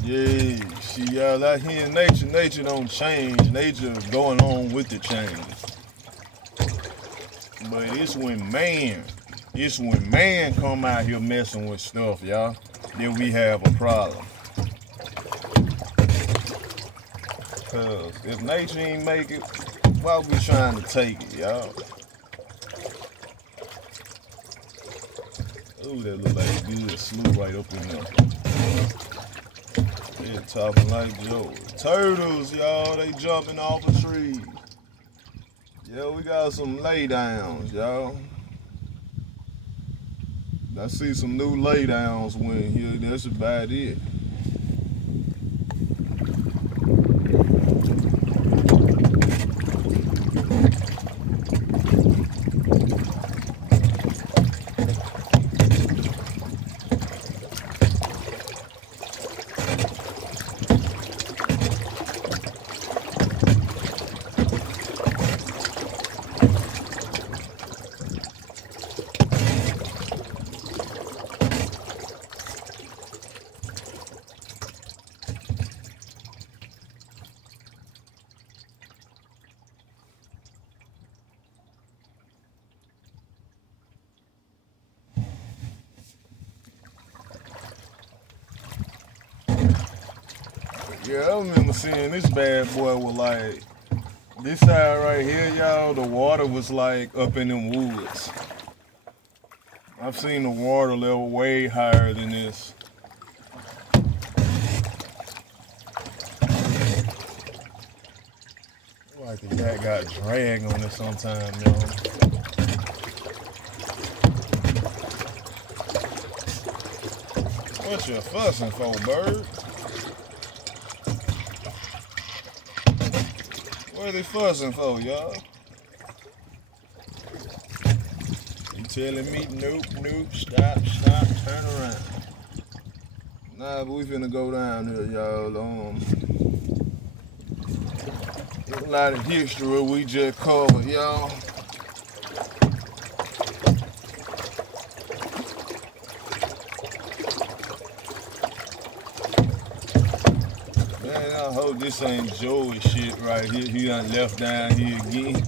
Yeah, see, y'all, out here in nature don't change. Nature going on with the changes. But it's when man come out here messing with stuff, y'all, then we have a problem. Cause if nature ain't make it, why we trying to take it, y'all? Ooh, that look like a good slew right up in there. They're talking like Joe. Turtles, y'all, they jumping off the trees. Yeah, we got some laydowns, y'all. I see some new laydowns when here. That's about it. Yeah, I remember seeing this bad boy with like this side right here, y'all. The water was like up in them woods. I've seen the water level way higher than this. Like the cat got drag on it sometime, y'all. What you fussing for, bird? What are they fussing for, y'all? You telling me nope, stop, turn around. Nah, but we finna go down here, y'all. A lot of history we just covered, y'all. Man, I hope this ain't Joey shit right here. He done left down here again.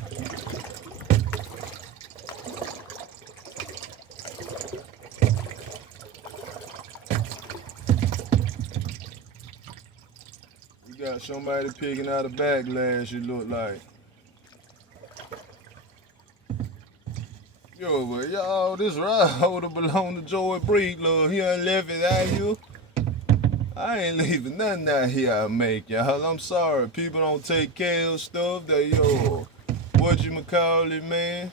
We got somebody picking out a backlash, it look like. Yo, but y'all, this ride would have belonged to Joey Breedlove. He done left it out here. I ain't leaving nothing out here I make, y'all. I'm sorry. People don't take care of stuff. They, what you call it, man?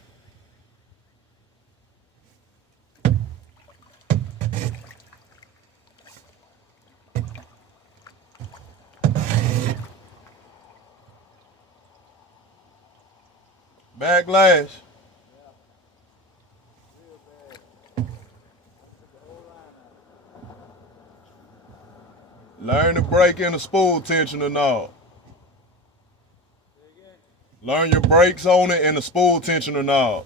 Backlash. Learn to brake in the spool tension or not. Learn your brakes on it and the spool tension or not.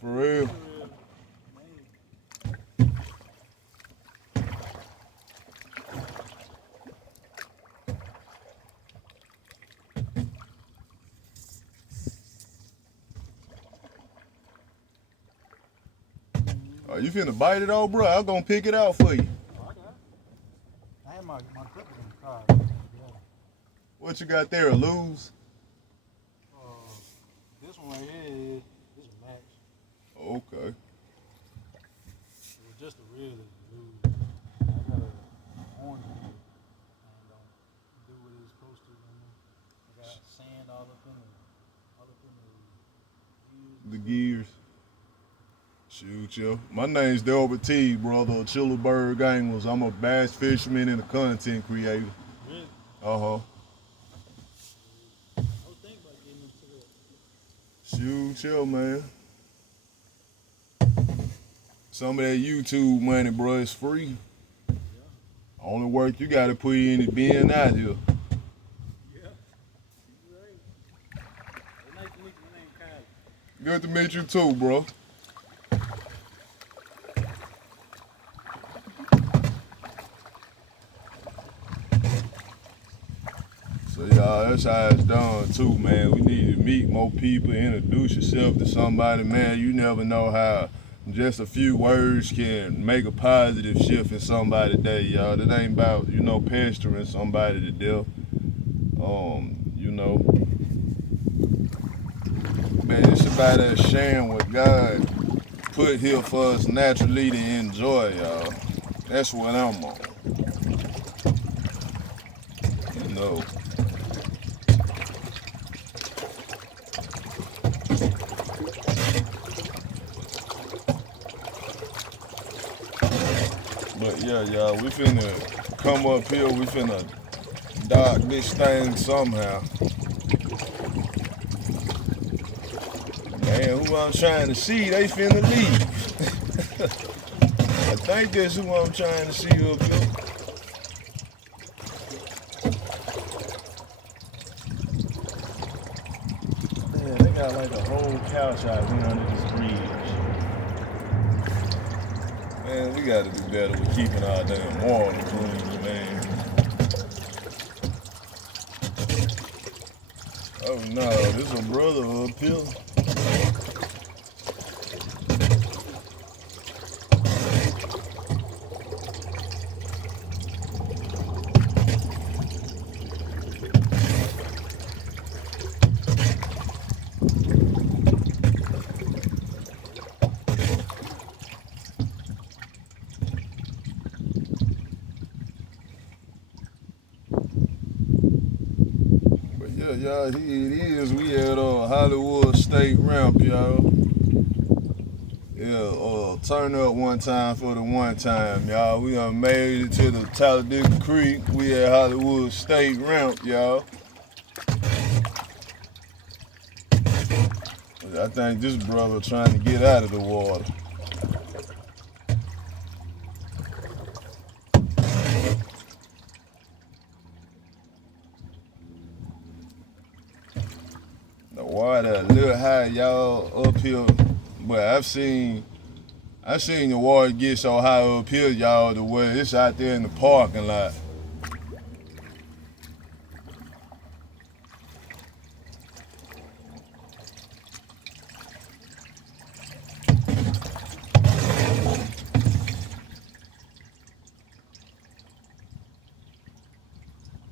For real. Oh You finna bite it off, bro? I'm gonna pick it out for you. Oh, I got it. I had my clippers in the car. What you got there, a lose? This one right here is Max. Okay. It was just a really lose. I got a orange one. And don't do what it's supposed to. I got sand all up in the gears. Shoot, yo. My name's Delbert T, brother, Chillabird Anglers. I'm a bass fisherman and a content creator. Really? Uh-huh. I was thinking about getting into that. Shoot, yo, man. Some of that YouTube money, bro, is free. Yeah. Only work you gotta put in is being out here. Yeah. You're right. It's nice to meet you. My name's Kyle. Good to meet you too, bro. So y'all, that's how it's done too, man. We need to meet more people, introduce yourself to somebody, man. You never know how just a few words can make a positive shift in somebody's day, y'all. That ain't about, pestering somebody to death. Man, it's about us sharing what God put here for us naturally to enjoy, y'all. That's what I'm on. But yeah, y'all, we finna come up here, we finna dock this thing somehow. Man, who I'm trying to see, they finna leave. I think that's who I'm trying to see up here. Man, they got like a whole couch out here under this bridge. Man, we gotta do better with keeping our damn water clean, man. Oh no, this a brother up here. Y'all, here it is. We at Hollywood State Ramp, y'all. Yeah, turn up one time for the one time, y'all. We done made it to the Talladega Creek. We at Hollywood State Ramp, y'all. I think this brother trying to get out of the water. The water a little high, y'all, up here, but I've seen the water get so high up here, y'all, the way it's out there in the parking lot.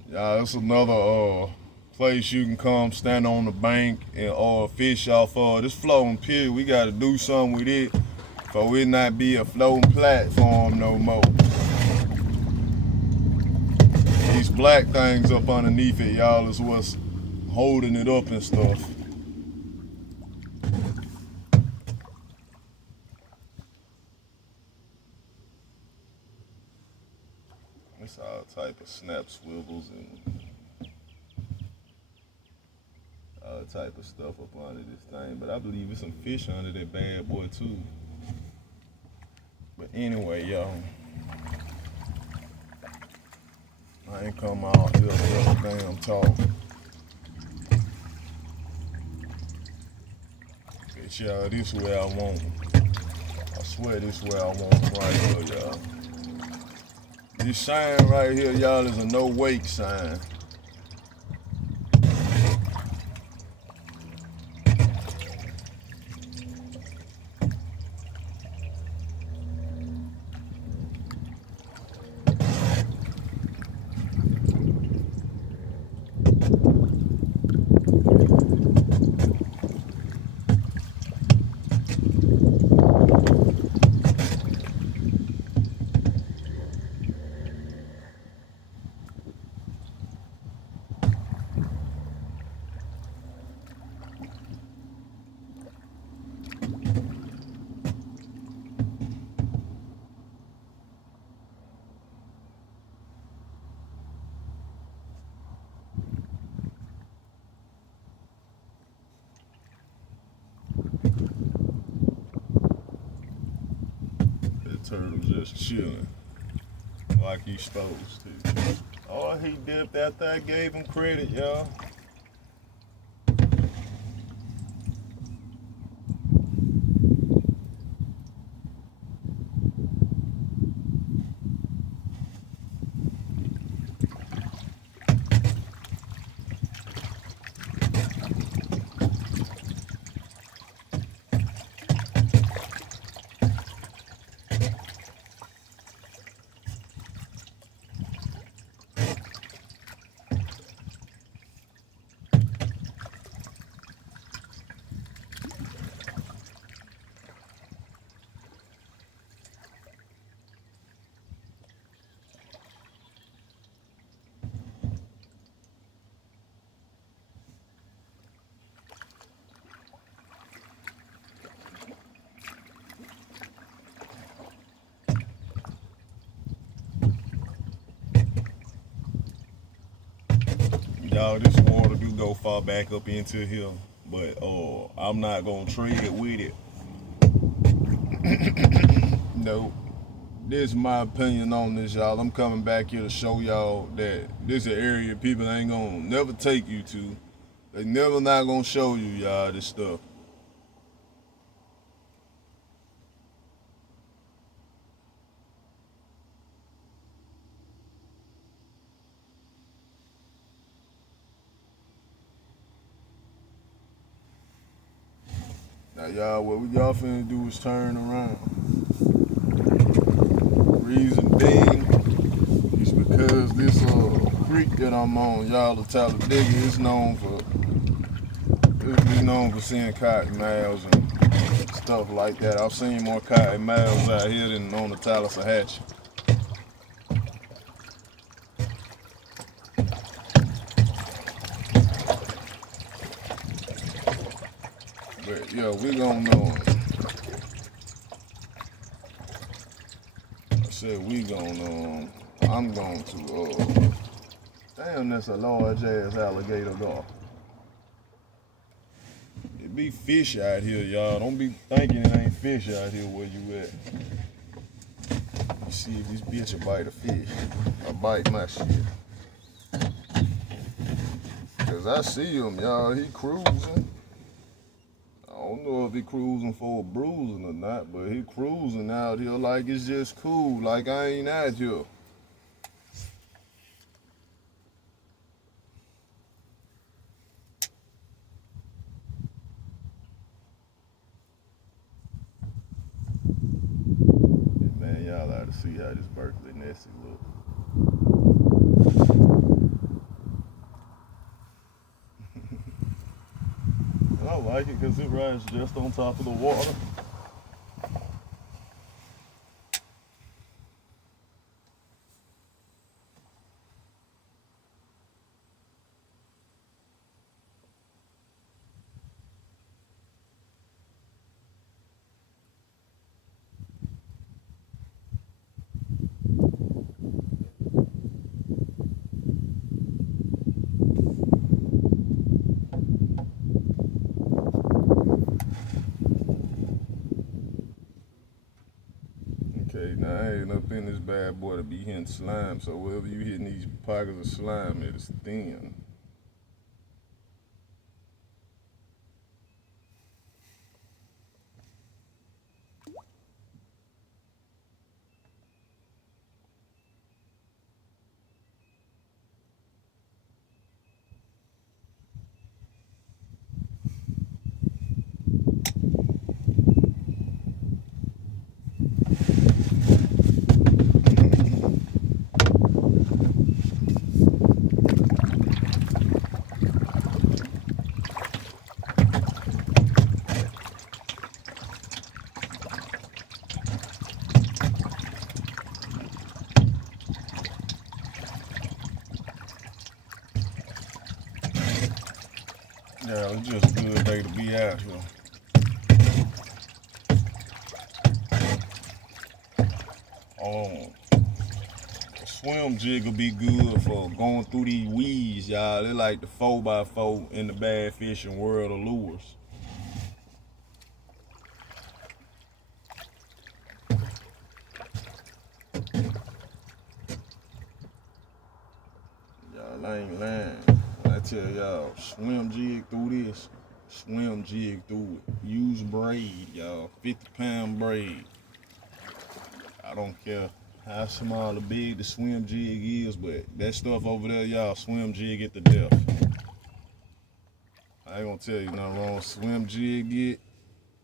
Y'all, it's another place you can come stand on the bank and fish off of this floating pier. We gotta do something with it for it not be a floating platform no more. These black things up underneath it, y'all, is what's holding it up and stuff. It's all type of snap swivels and all type of stuff up under this thing, but I believe there's some fish under that bad boy too. But anyway, y'all, I ain't come out here for a damn talk. But y'all, this way I want. I swear this way I want right here, y'all. This sign right here, y'all, is a no wake sign. turtle just chilling like he's supposed to. Oh, he dipped after I gave him credit, y'all. Y'all, this water do go far back up into here, but I'm not gonna trade it with it. Nope. This is my opinion on this, y'all. I'm coming back here to show y'all that this is an area people ain't gonna never take you to. They never not gonna show you, y'all, this stuff. Now, y'all, what we y'all finna do is turn around. Reason being is because this creek that I'm on, y'all, the Talladega, is known for seeing cottonmouths and stuff like that. I've seen more cottonmouths out here than on the Talladega. But yeah, we gonna know. I said we gonna. I'm going to. Damn, that's a large ass alligator dog. It be fish out here, y'all. Don't be thinking it ain't fish out here where you at. You see if this bitch will bite a fish. I bite my shit. Cause I see him, y'all. He cruising. I don't know if he cruising for a bruising or not, but he cruising out here like it's just cool, like I ain't out here. Man, y'all ought to see how this Berkeley Nessie look. I like it because it rides just on top of the water. Okay, now I ain't up in this bad boy to be hitting slime, so wherever you hitting these pockets of slime, it is thin. Yeah, it's just a good day to be out here. Swim jig will be good for going through these weeds, y'all. They like the 4x4 in the bad fishing world of lures. I ain't lying. When I tell y'all, swim jig through this, swim jig through it. Use braid, y'all. 50-pound braid. I don't care how small or big the swim jig is, but that stuff over there, y'all, swim jig it to death. I ain't gonna tell you nothing wrong. Swim jig it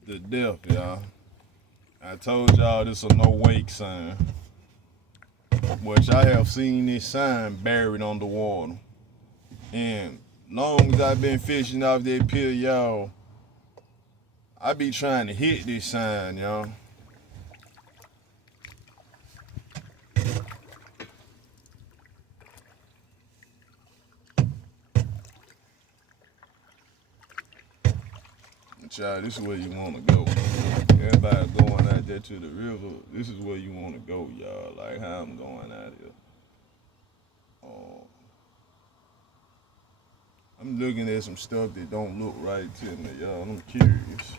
to death, y'all. I told y'all this a no wake sign, which I have seen this sign buried underwater. And long as I've been fishing off that pier, y'all, I be trying to hit this sign, y'all. Child, this is where you want to go. Everybody going out there to the river, this is where you want to go, y'all. Like how I'm going out here. I'm looking at some stuff that don't look right to me, y'all. I'm curious.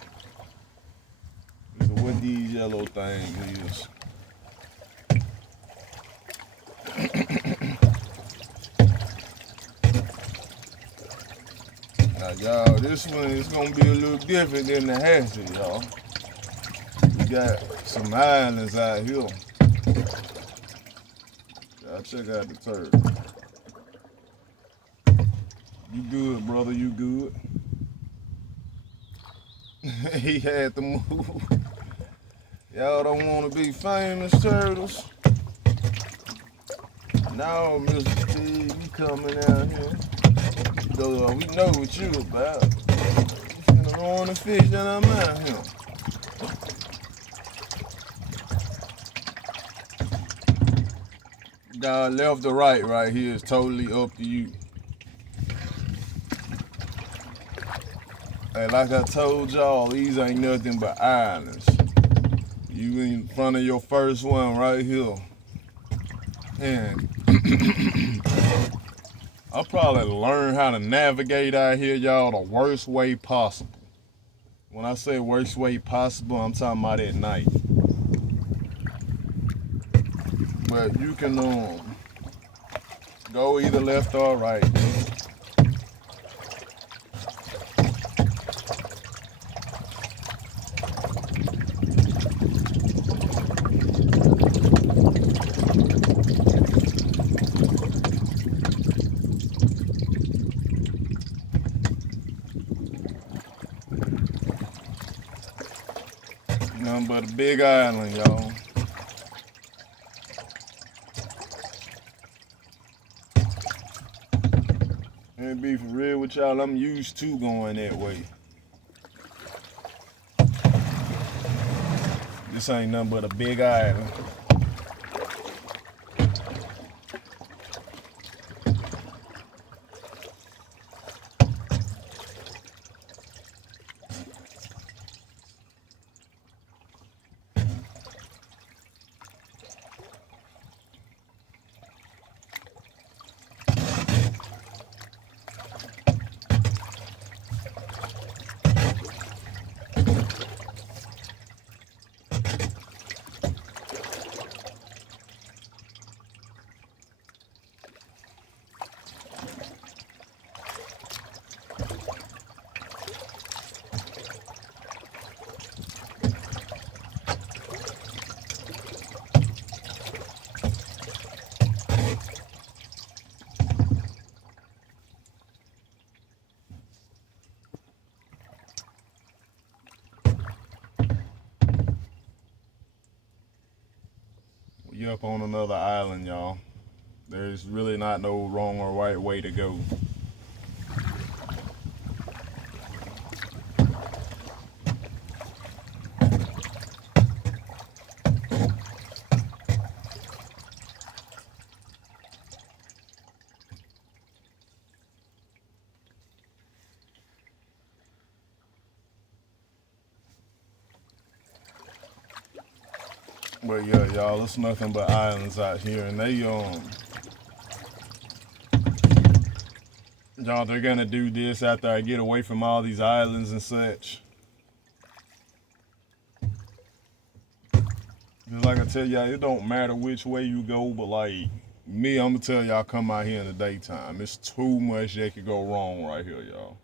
So what these yellow things is. Now, y'all, this one is gonna be a little different than the hatchet, y'all. We got some islands out here. Y'all check out the turtle. You good, brother, you good. He had to move. Y'all don't want to be famous turtles? No, Mr. T, you coming out here. Though we know what you about. You finna ruin the fish that I'm out here. God, left or right here is totally up to you. Hey, like I told y'all, these ain't nothing but islands. You in front of your first one right here. And I'll probably learn how to navigate out here, y'all, the worst way possible. When I say worst way possible, I'm talking about at night. But you can go either left or right. Nothing but a big island, y'all. And be for real with y'all, I'm used to going that way. This ain't nothing but a big island. We up on another island, y'all. There's really not no wrong or right way to go. But yeah, y'all, it's nothing but islands out here, and y'all, they're gonna do this after I get away from all these islands and such. Like I tell y'all, it don't matter which way you go, but like, Me, I'm gonna tell y'all, come out here in the daytime. It's too much that could go wrong right here, y'all.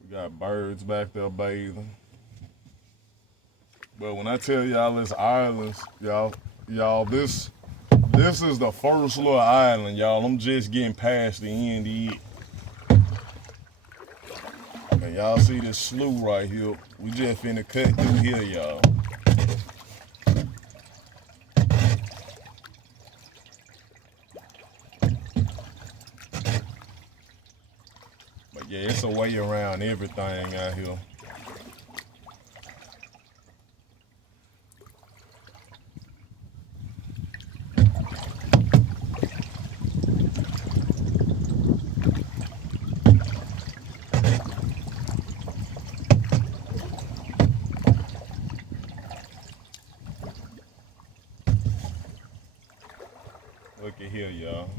We got birds back there bathing. But when I tell y'all it's islands, y'all, this is the first little island, y'all. I'm just getting past the end of it. And y'all see this slough right here. We just finna cut through here, y'all. But yeah, it's a way around everything out here. Look at here, y'all.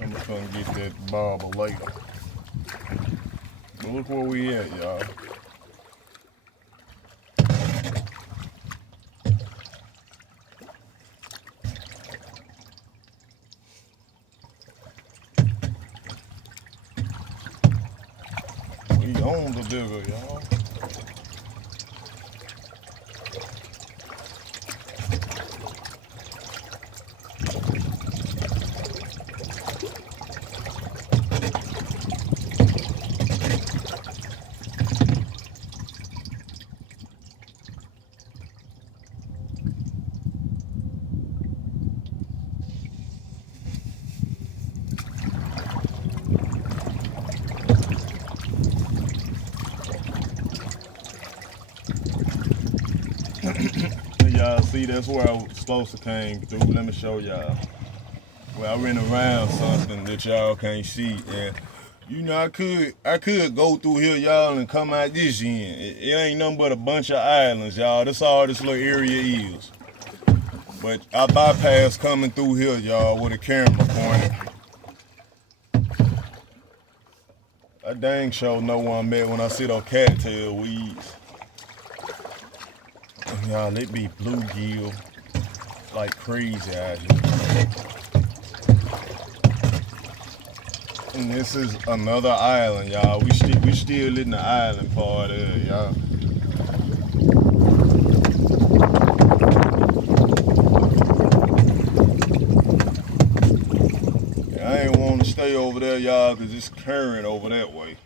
I'm just gonna get that barber later. But look where we at, y'all. We on the digger, y'all. Y'all see, that's where I was supposed to came through. Let me show y'all. Well, I ran around something that y'all can't see, and you know I could go through here, y'all, and come out this end. It ain't nothing but a bunch of islands, y'all. That's all this little area is. But I bypassed coming through here, y'all, with a camera pointed. I dang sure know where I'm at when I see those cattail weeds. Y'all, it be bluegill like crazy out here. And this is another island, y'all. We still in the island part of it, y'all. Yeah, I ain't want to stay over there, y'all, because it's current over that way.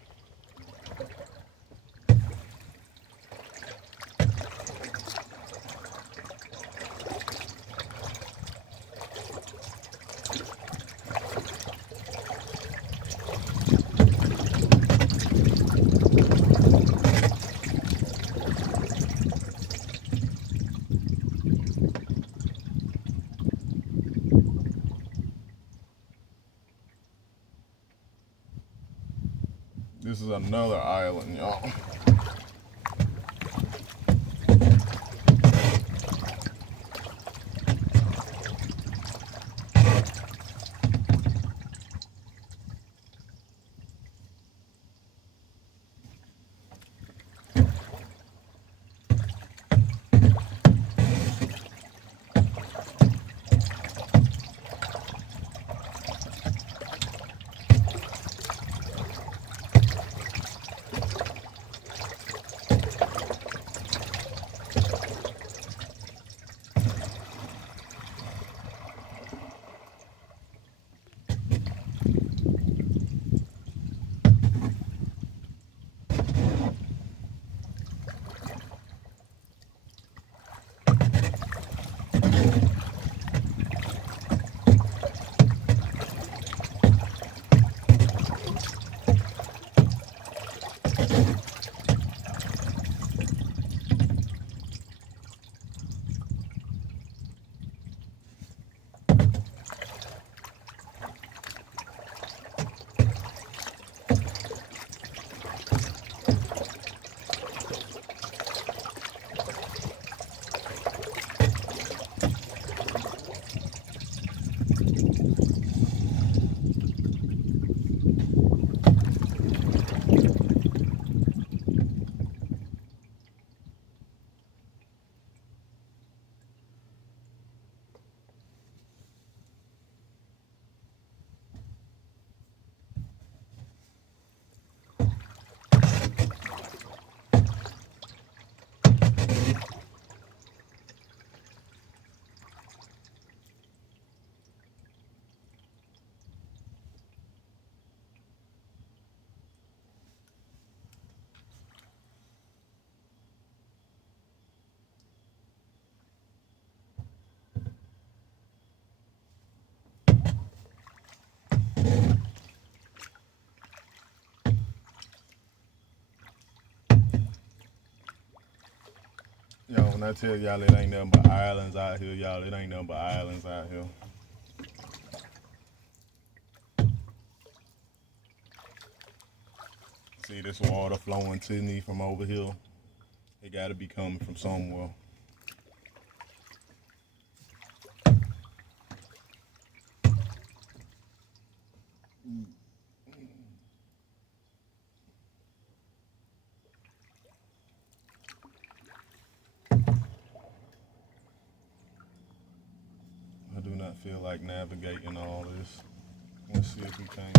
This is another island, y'all. Yo, when I tell y'all it ain't nothing but islands out here, y'all, it ain't nothing but islands out here. See this water flowing to me from over here? It gotta be coming from somewhere. I do not feel like navigating all this. Let's see if we can.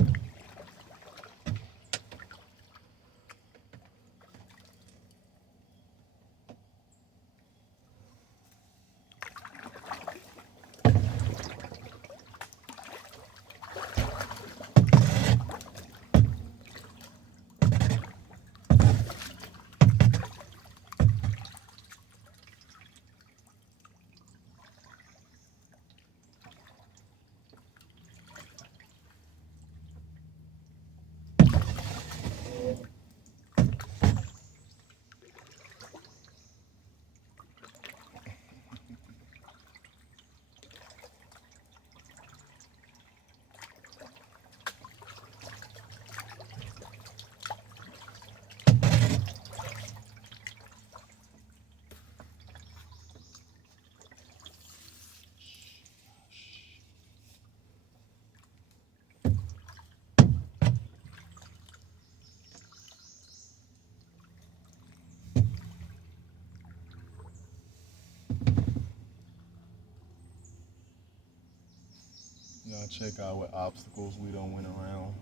Y'all check out what obstacles we done went around.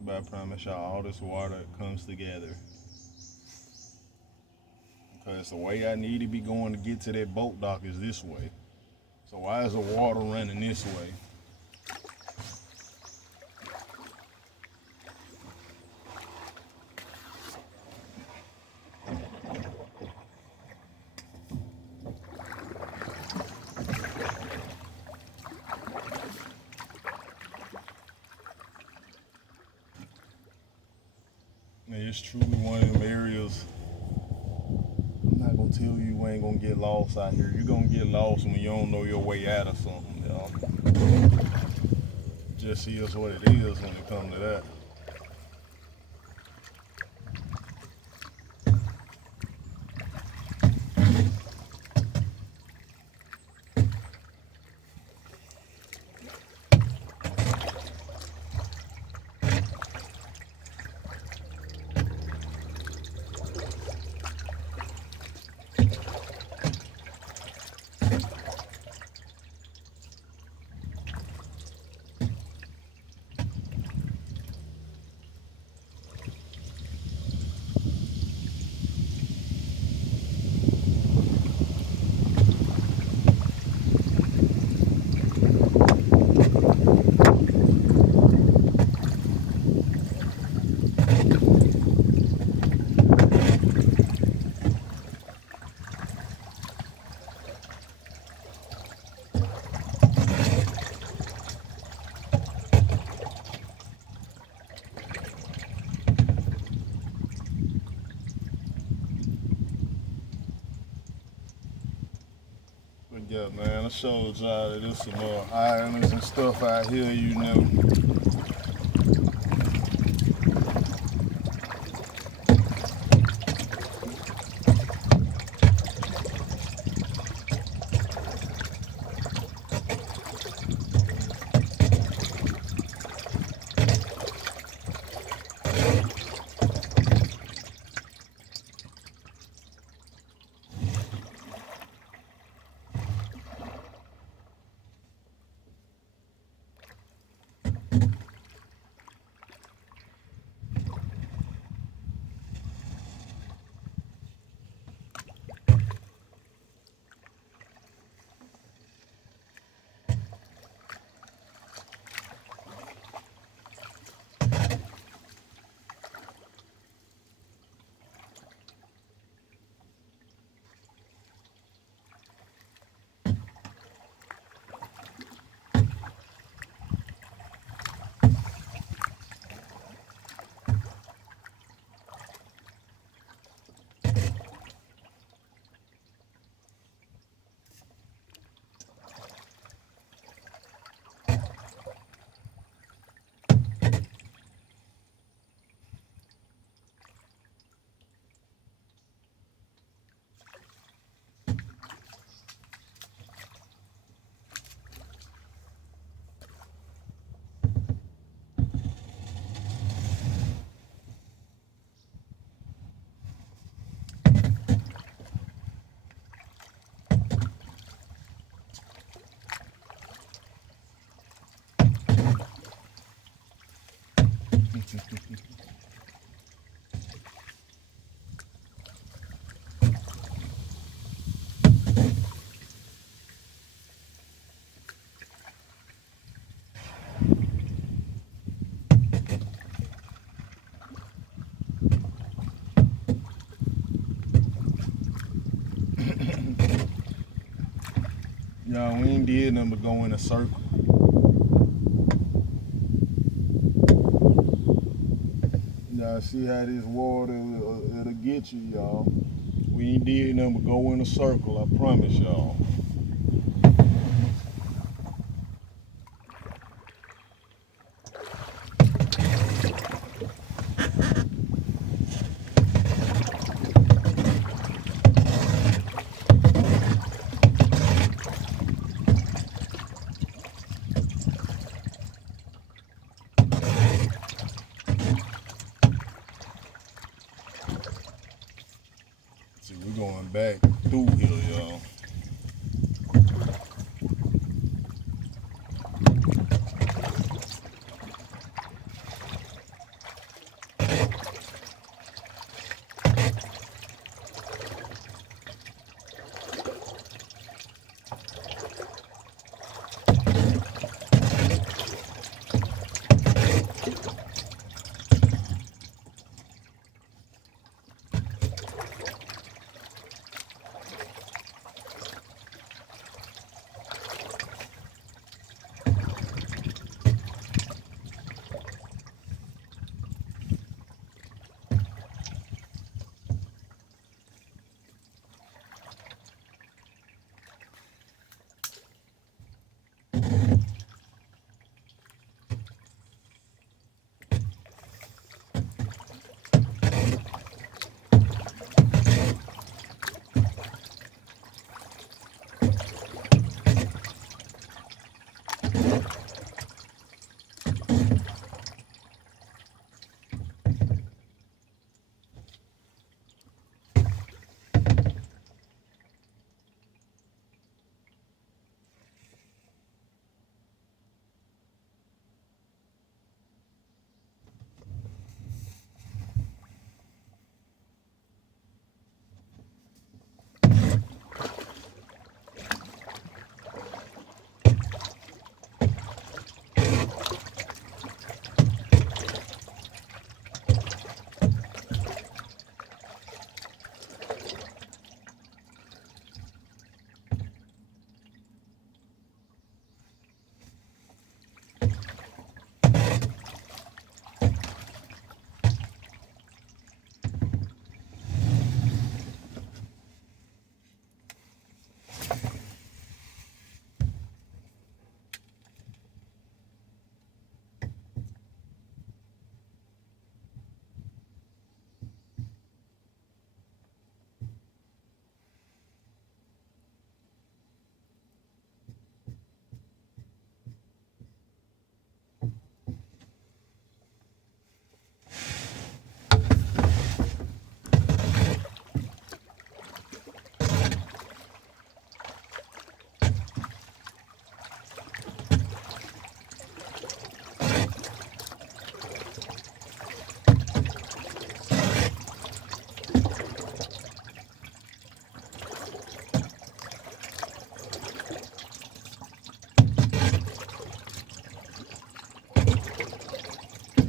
But I promise y'all, all this water comes together. Because the way I need to be going to get to that boat dock is this way. So why is the water running this way? Man, it's truly one of them areas. I'm not gonna tell you ain't gonna get lost out here. You're gonna get lost when you don't know your way out of something, y'all. Just is what it is when it comes to that. But yeah, man, I showed y'all that there's some more islands and stuff out here, you know. Y'all, we ain't did nothing but go in a circle. Y'all see how this water, it'll get you, y'all. We ain't did nothing but go in a circle, I promise y'all. See, we're going back through here, y'all.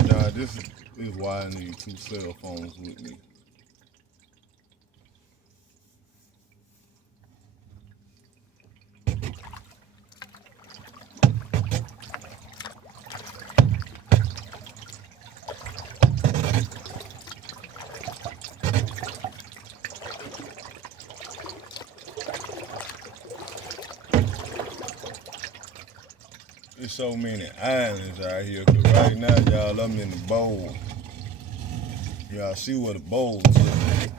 Nah, this is why I need 2 cell phones with me. There's so many islands out here, cause right now, y'all, I'm in the bowl. Y'all see what the bowls look like.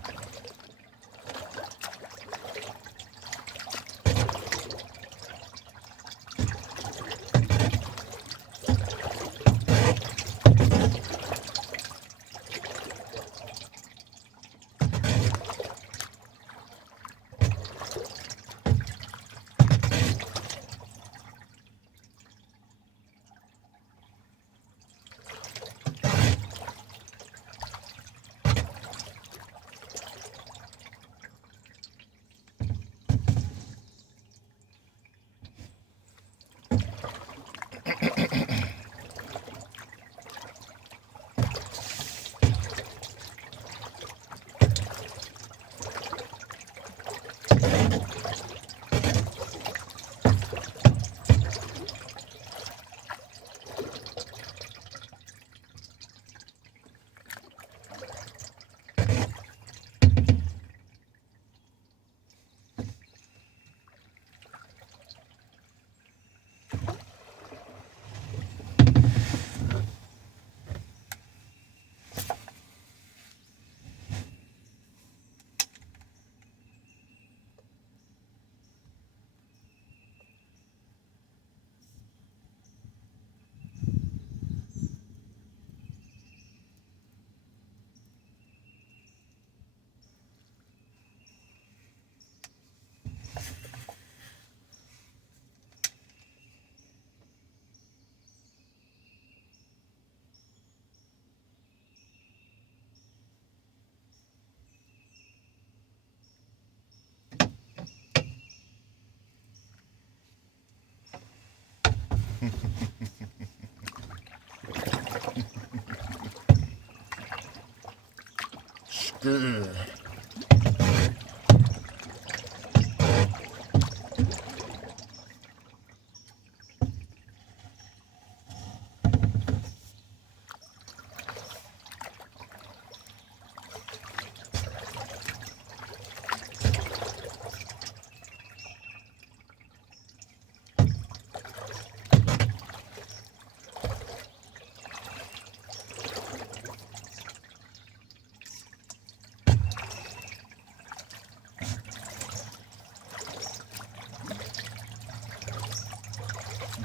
good.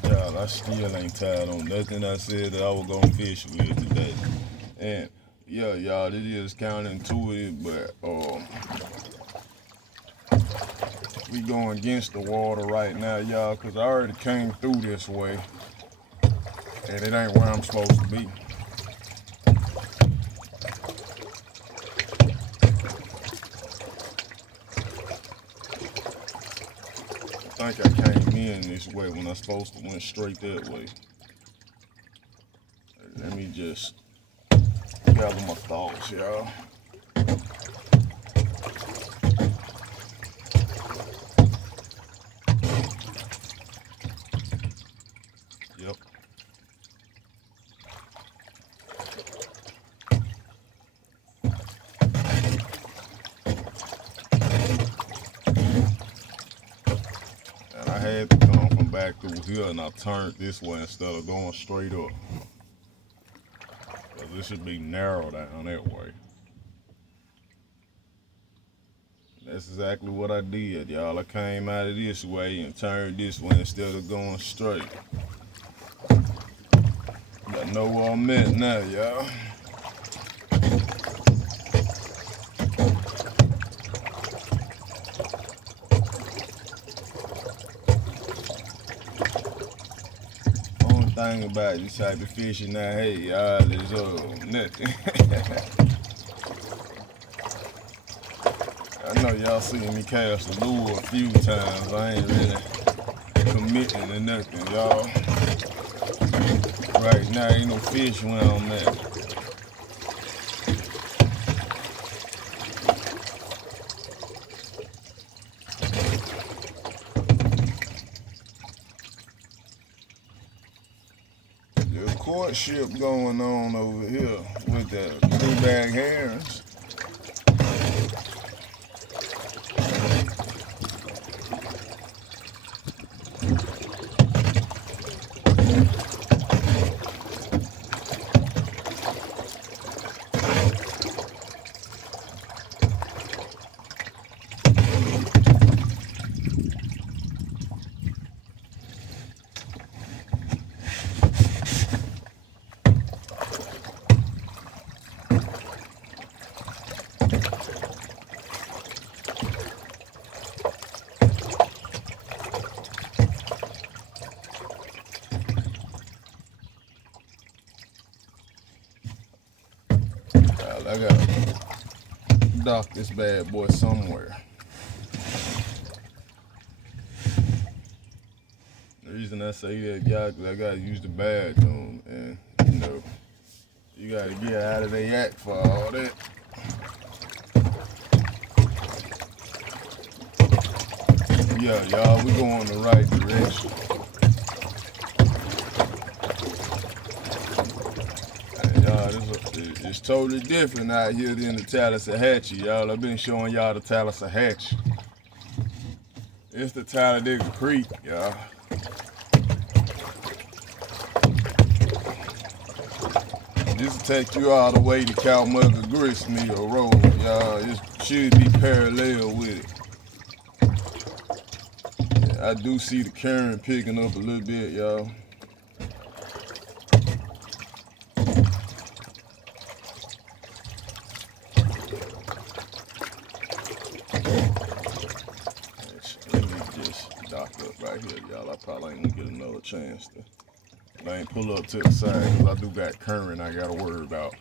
God, I still ain't tired on nothing I said that I was gonna fish with today. And yeah, y'all, it is counting to it, but we going against the water right now, y'all, cause I already came through this way, and it ain't where I'm supposed to be. I think I came in this way when I supposed to went straight that way. Let me just gather my thoughts, y'all. Yep. And I had to come from back through here, and I turned this way instead of going straight up. Cause it should be narrow down that way. That's exactly what I did, y'all. I came out of this way and turned this way instead of going straight. I know where I'm at now, y'all. Only thing about this type of fishing now, hey, y'all, is nothing. I know y'all seen me cast a lure a few times. I ain't really committing to nothing, y'all. Right now, ain't no fish where I'm at. There's courtship going on over here with the blueback herons. I gotta dock this bad boy somewhere. The reason I say that, y'all, cause I gotta use the bathroom, and you know, you gotta get out of the yak for all that. Yeah, y'all, we going the right direction. And y'all, it's totally different out here than the Talladega, y'all. I've been showing y'all the Talladega. It's the Talladega Creek, y'all. This will take you all the way to Calmugga Gristmill Road, y'all. It should be parallel with it. Yeah, I do see the current picking up a little bit, y'all. Let me just dock up right here, y'all. I probably ain't gonna get another chance to. I ain't pull up to the side because I do got current I gotta worry about.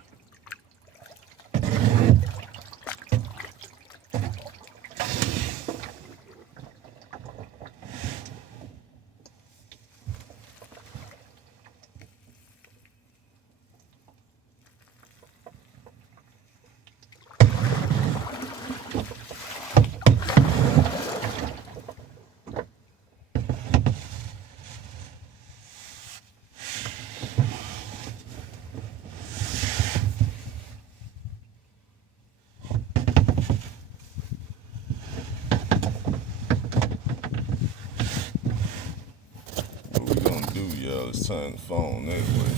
turn the phone that way.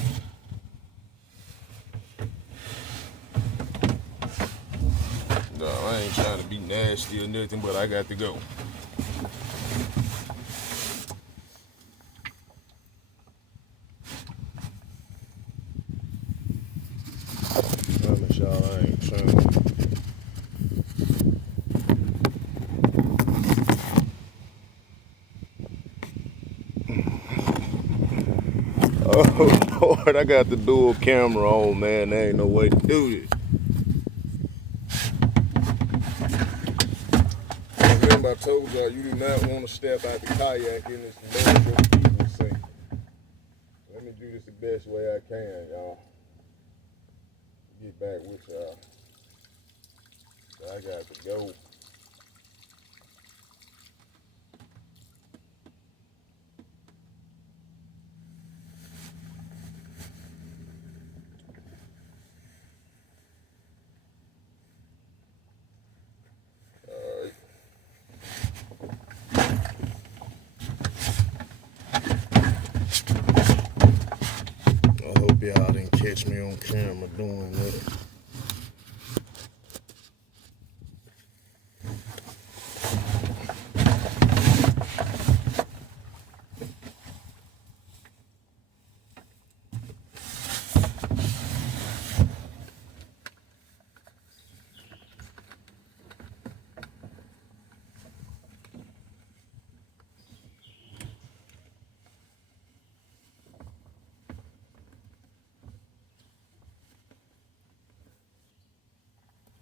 No, I ain't trying to be nasty or nothing, but I got to go. Promise y'all I ain't trying to. Oh Lord, I got the dual camera on, man. There ain't no way to do this. Remember I told y'all you do not want to step out the kayak in this mud your feet will sink. Let me do this the best way I can, y'all. Get back with y'all. So I got to go. I hope y'all didn't catch me on camera doing that.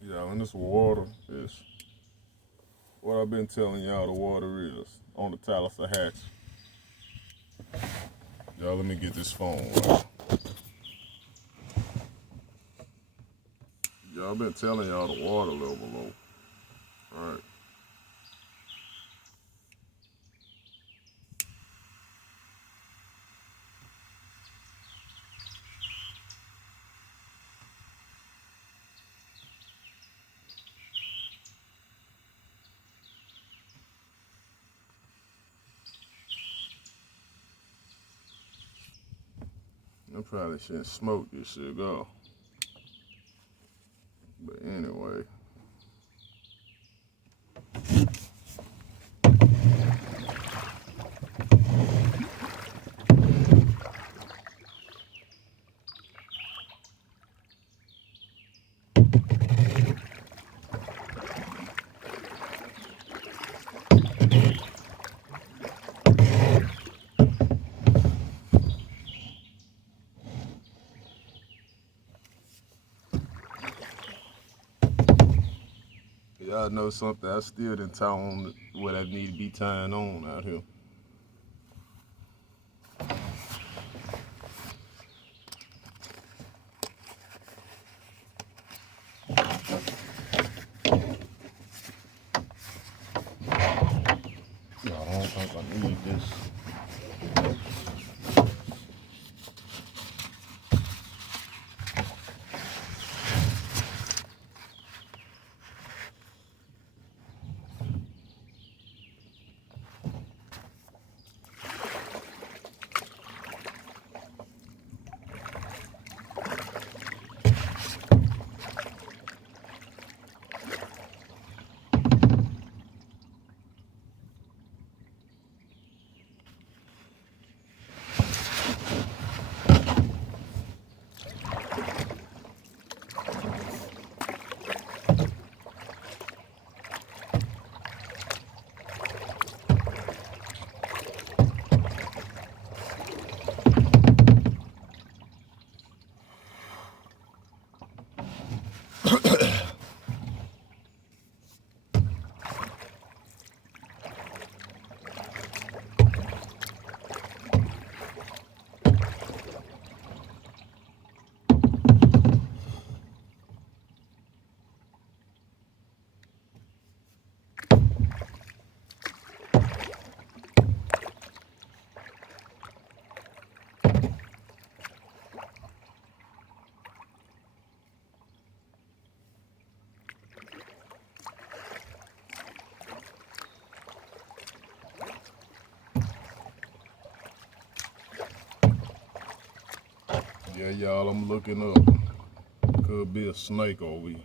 Yeah, and this water is what I've been telling y'all the water is on the Talladega. Y'all, let me get this phone right. Y'all been telling y'all the water level low. Alright. I probably shouldn't smoke this cigar. But anyway. Y'all know something, I still didn't tie on what I need to be tying on out here. No, I don't think I need this. Yeah, y'all, I'm looking up. Could be a snake over here.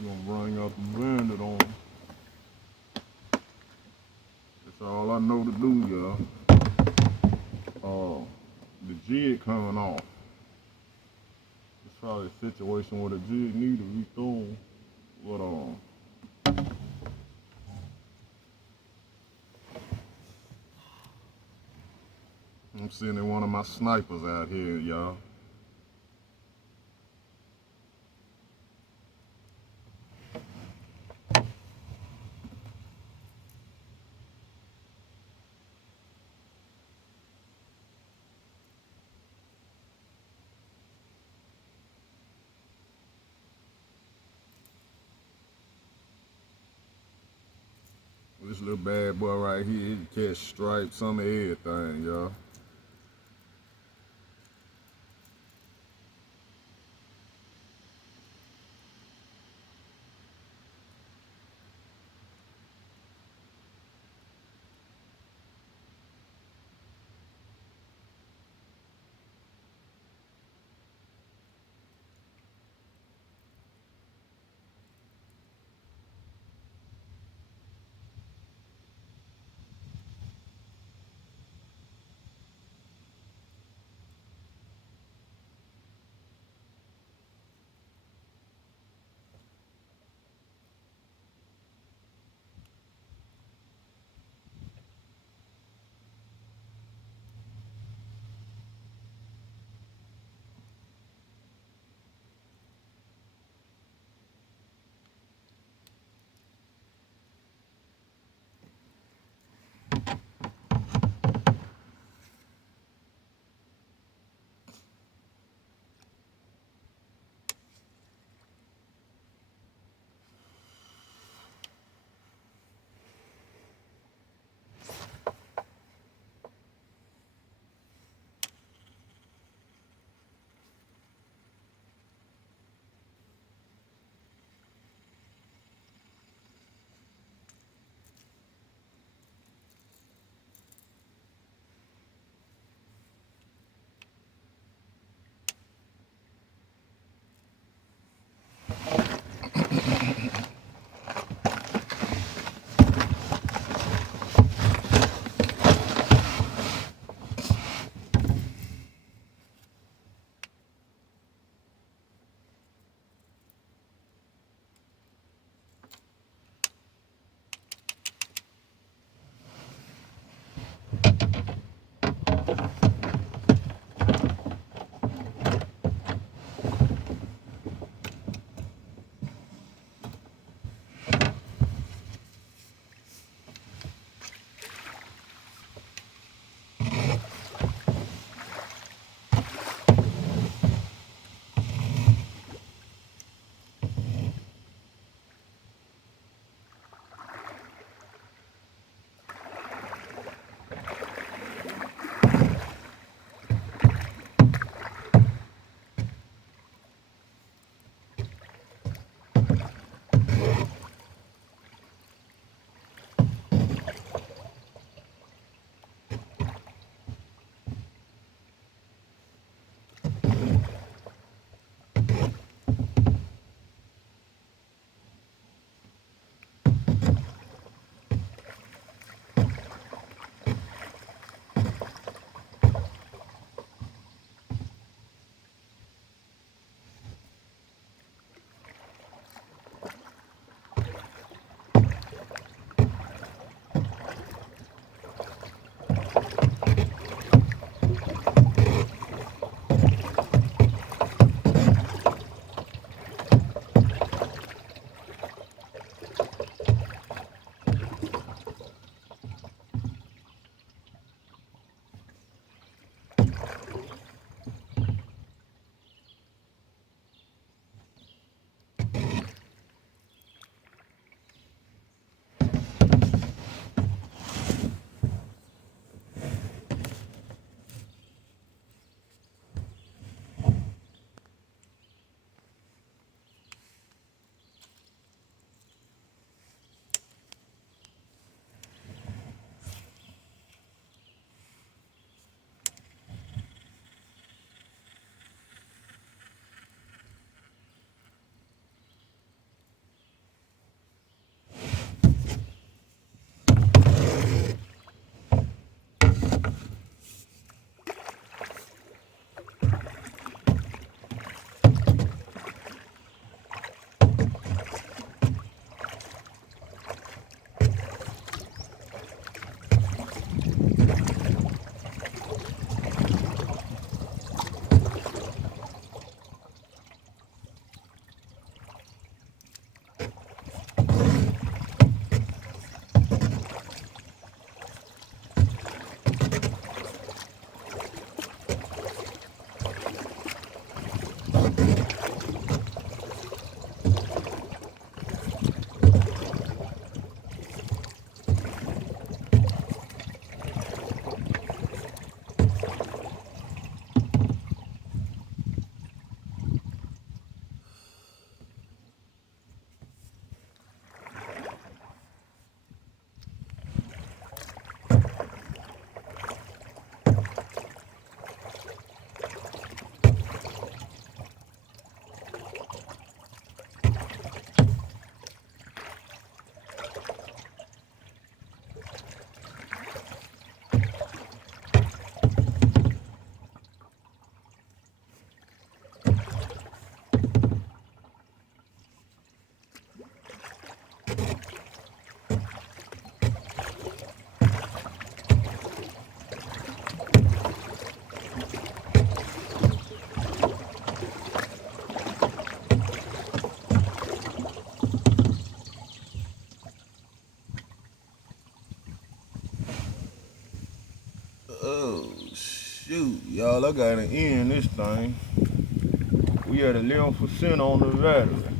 We're gonna bring up and bend it on 'em. That's all I know to do, y'all. The jig coming off. It's probably a situation where the jig need to be thrown. But I'm sending one of my snipers out here, y'all. This little bad boy right here, he can catch stripes on everything, y'all. Oh, shoot, y'all, I gotta end this thing. We at 11% on the battery.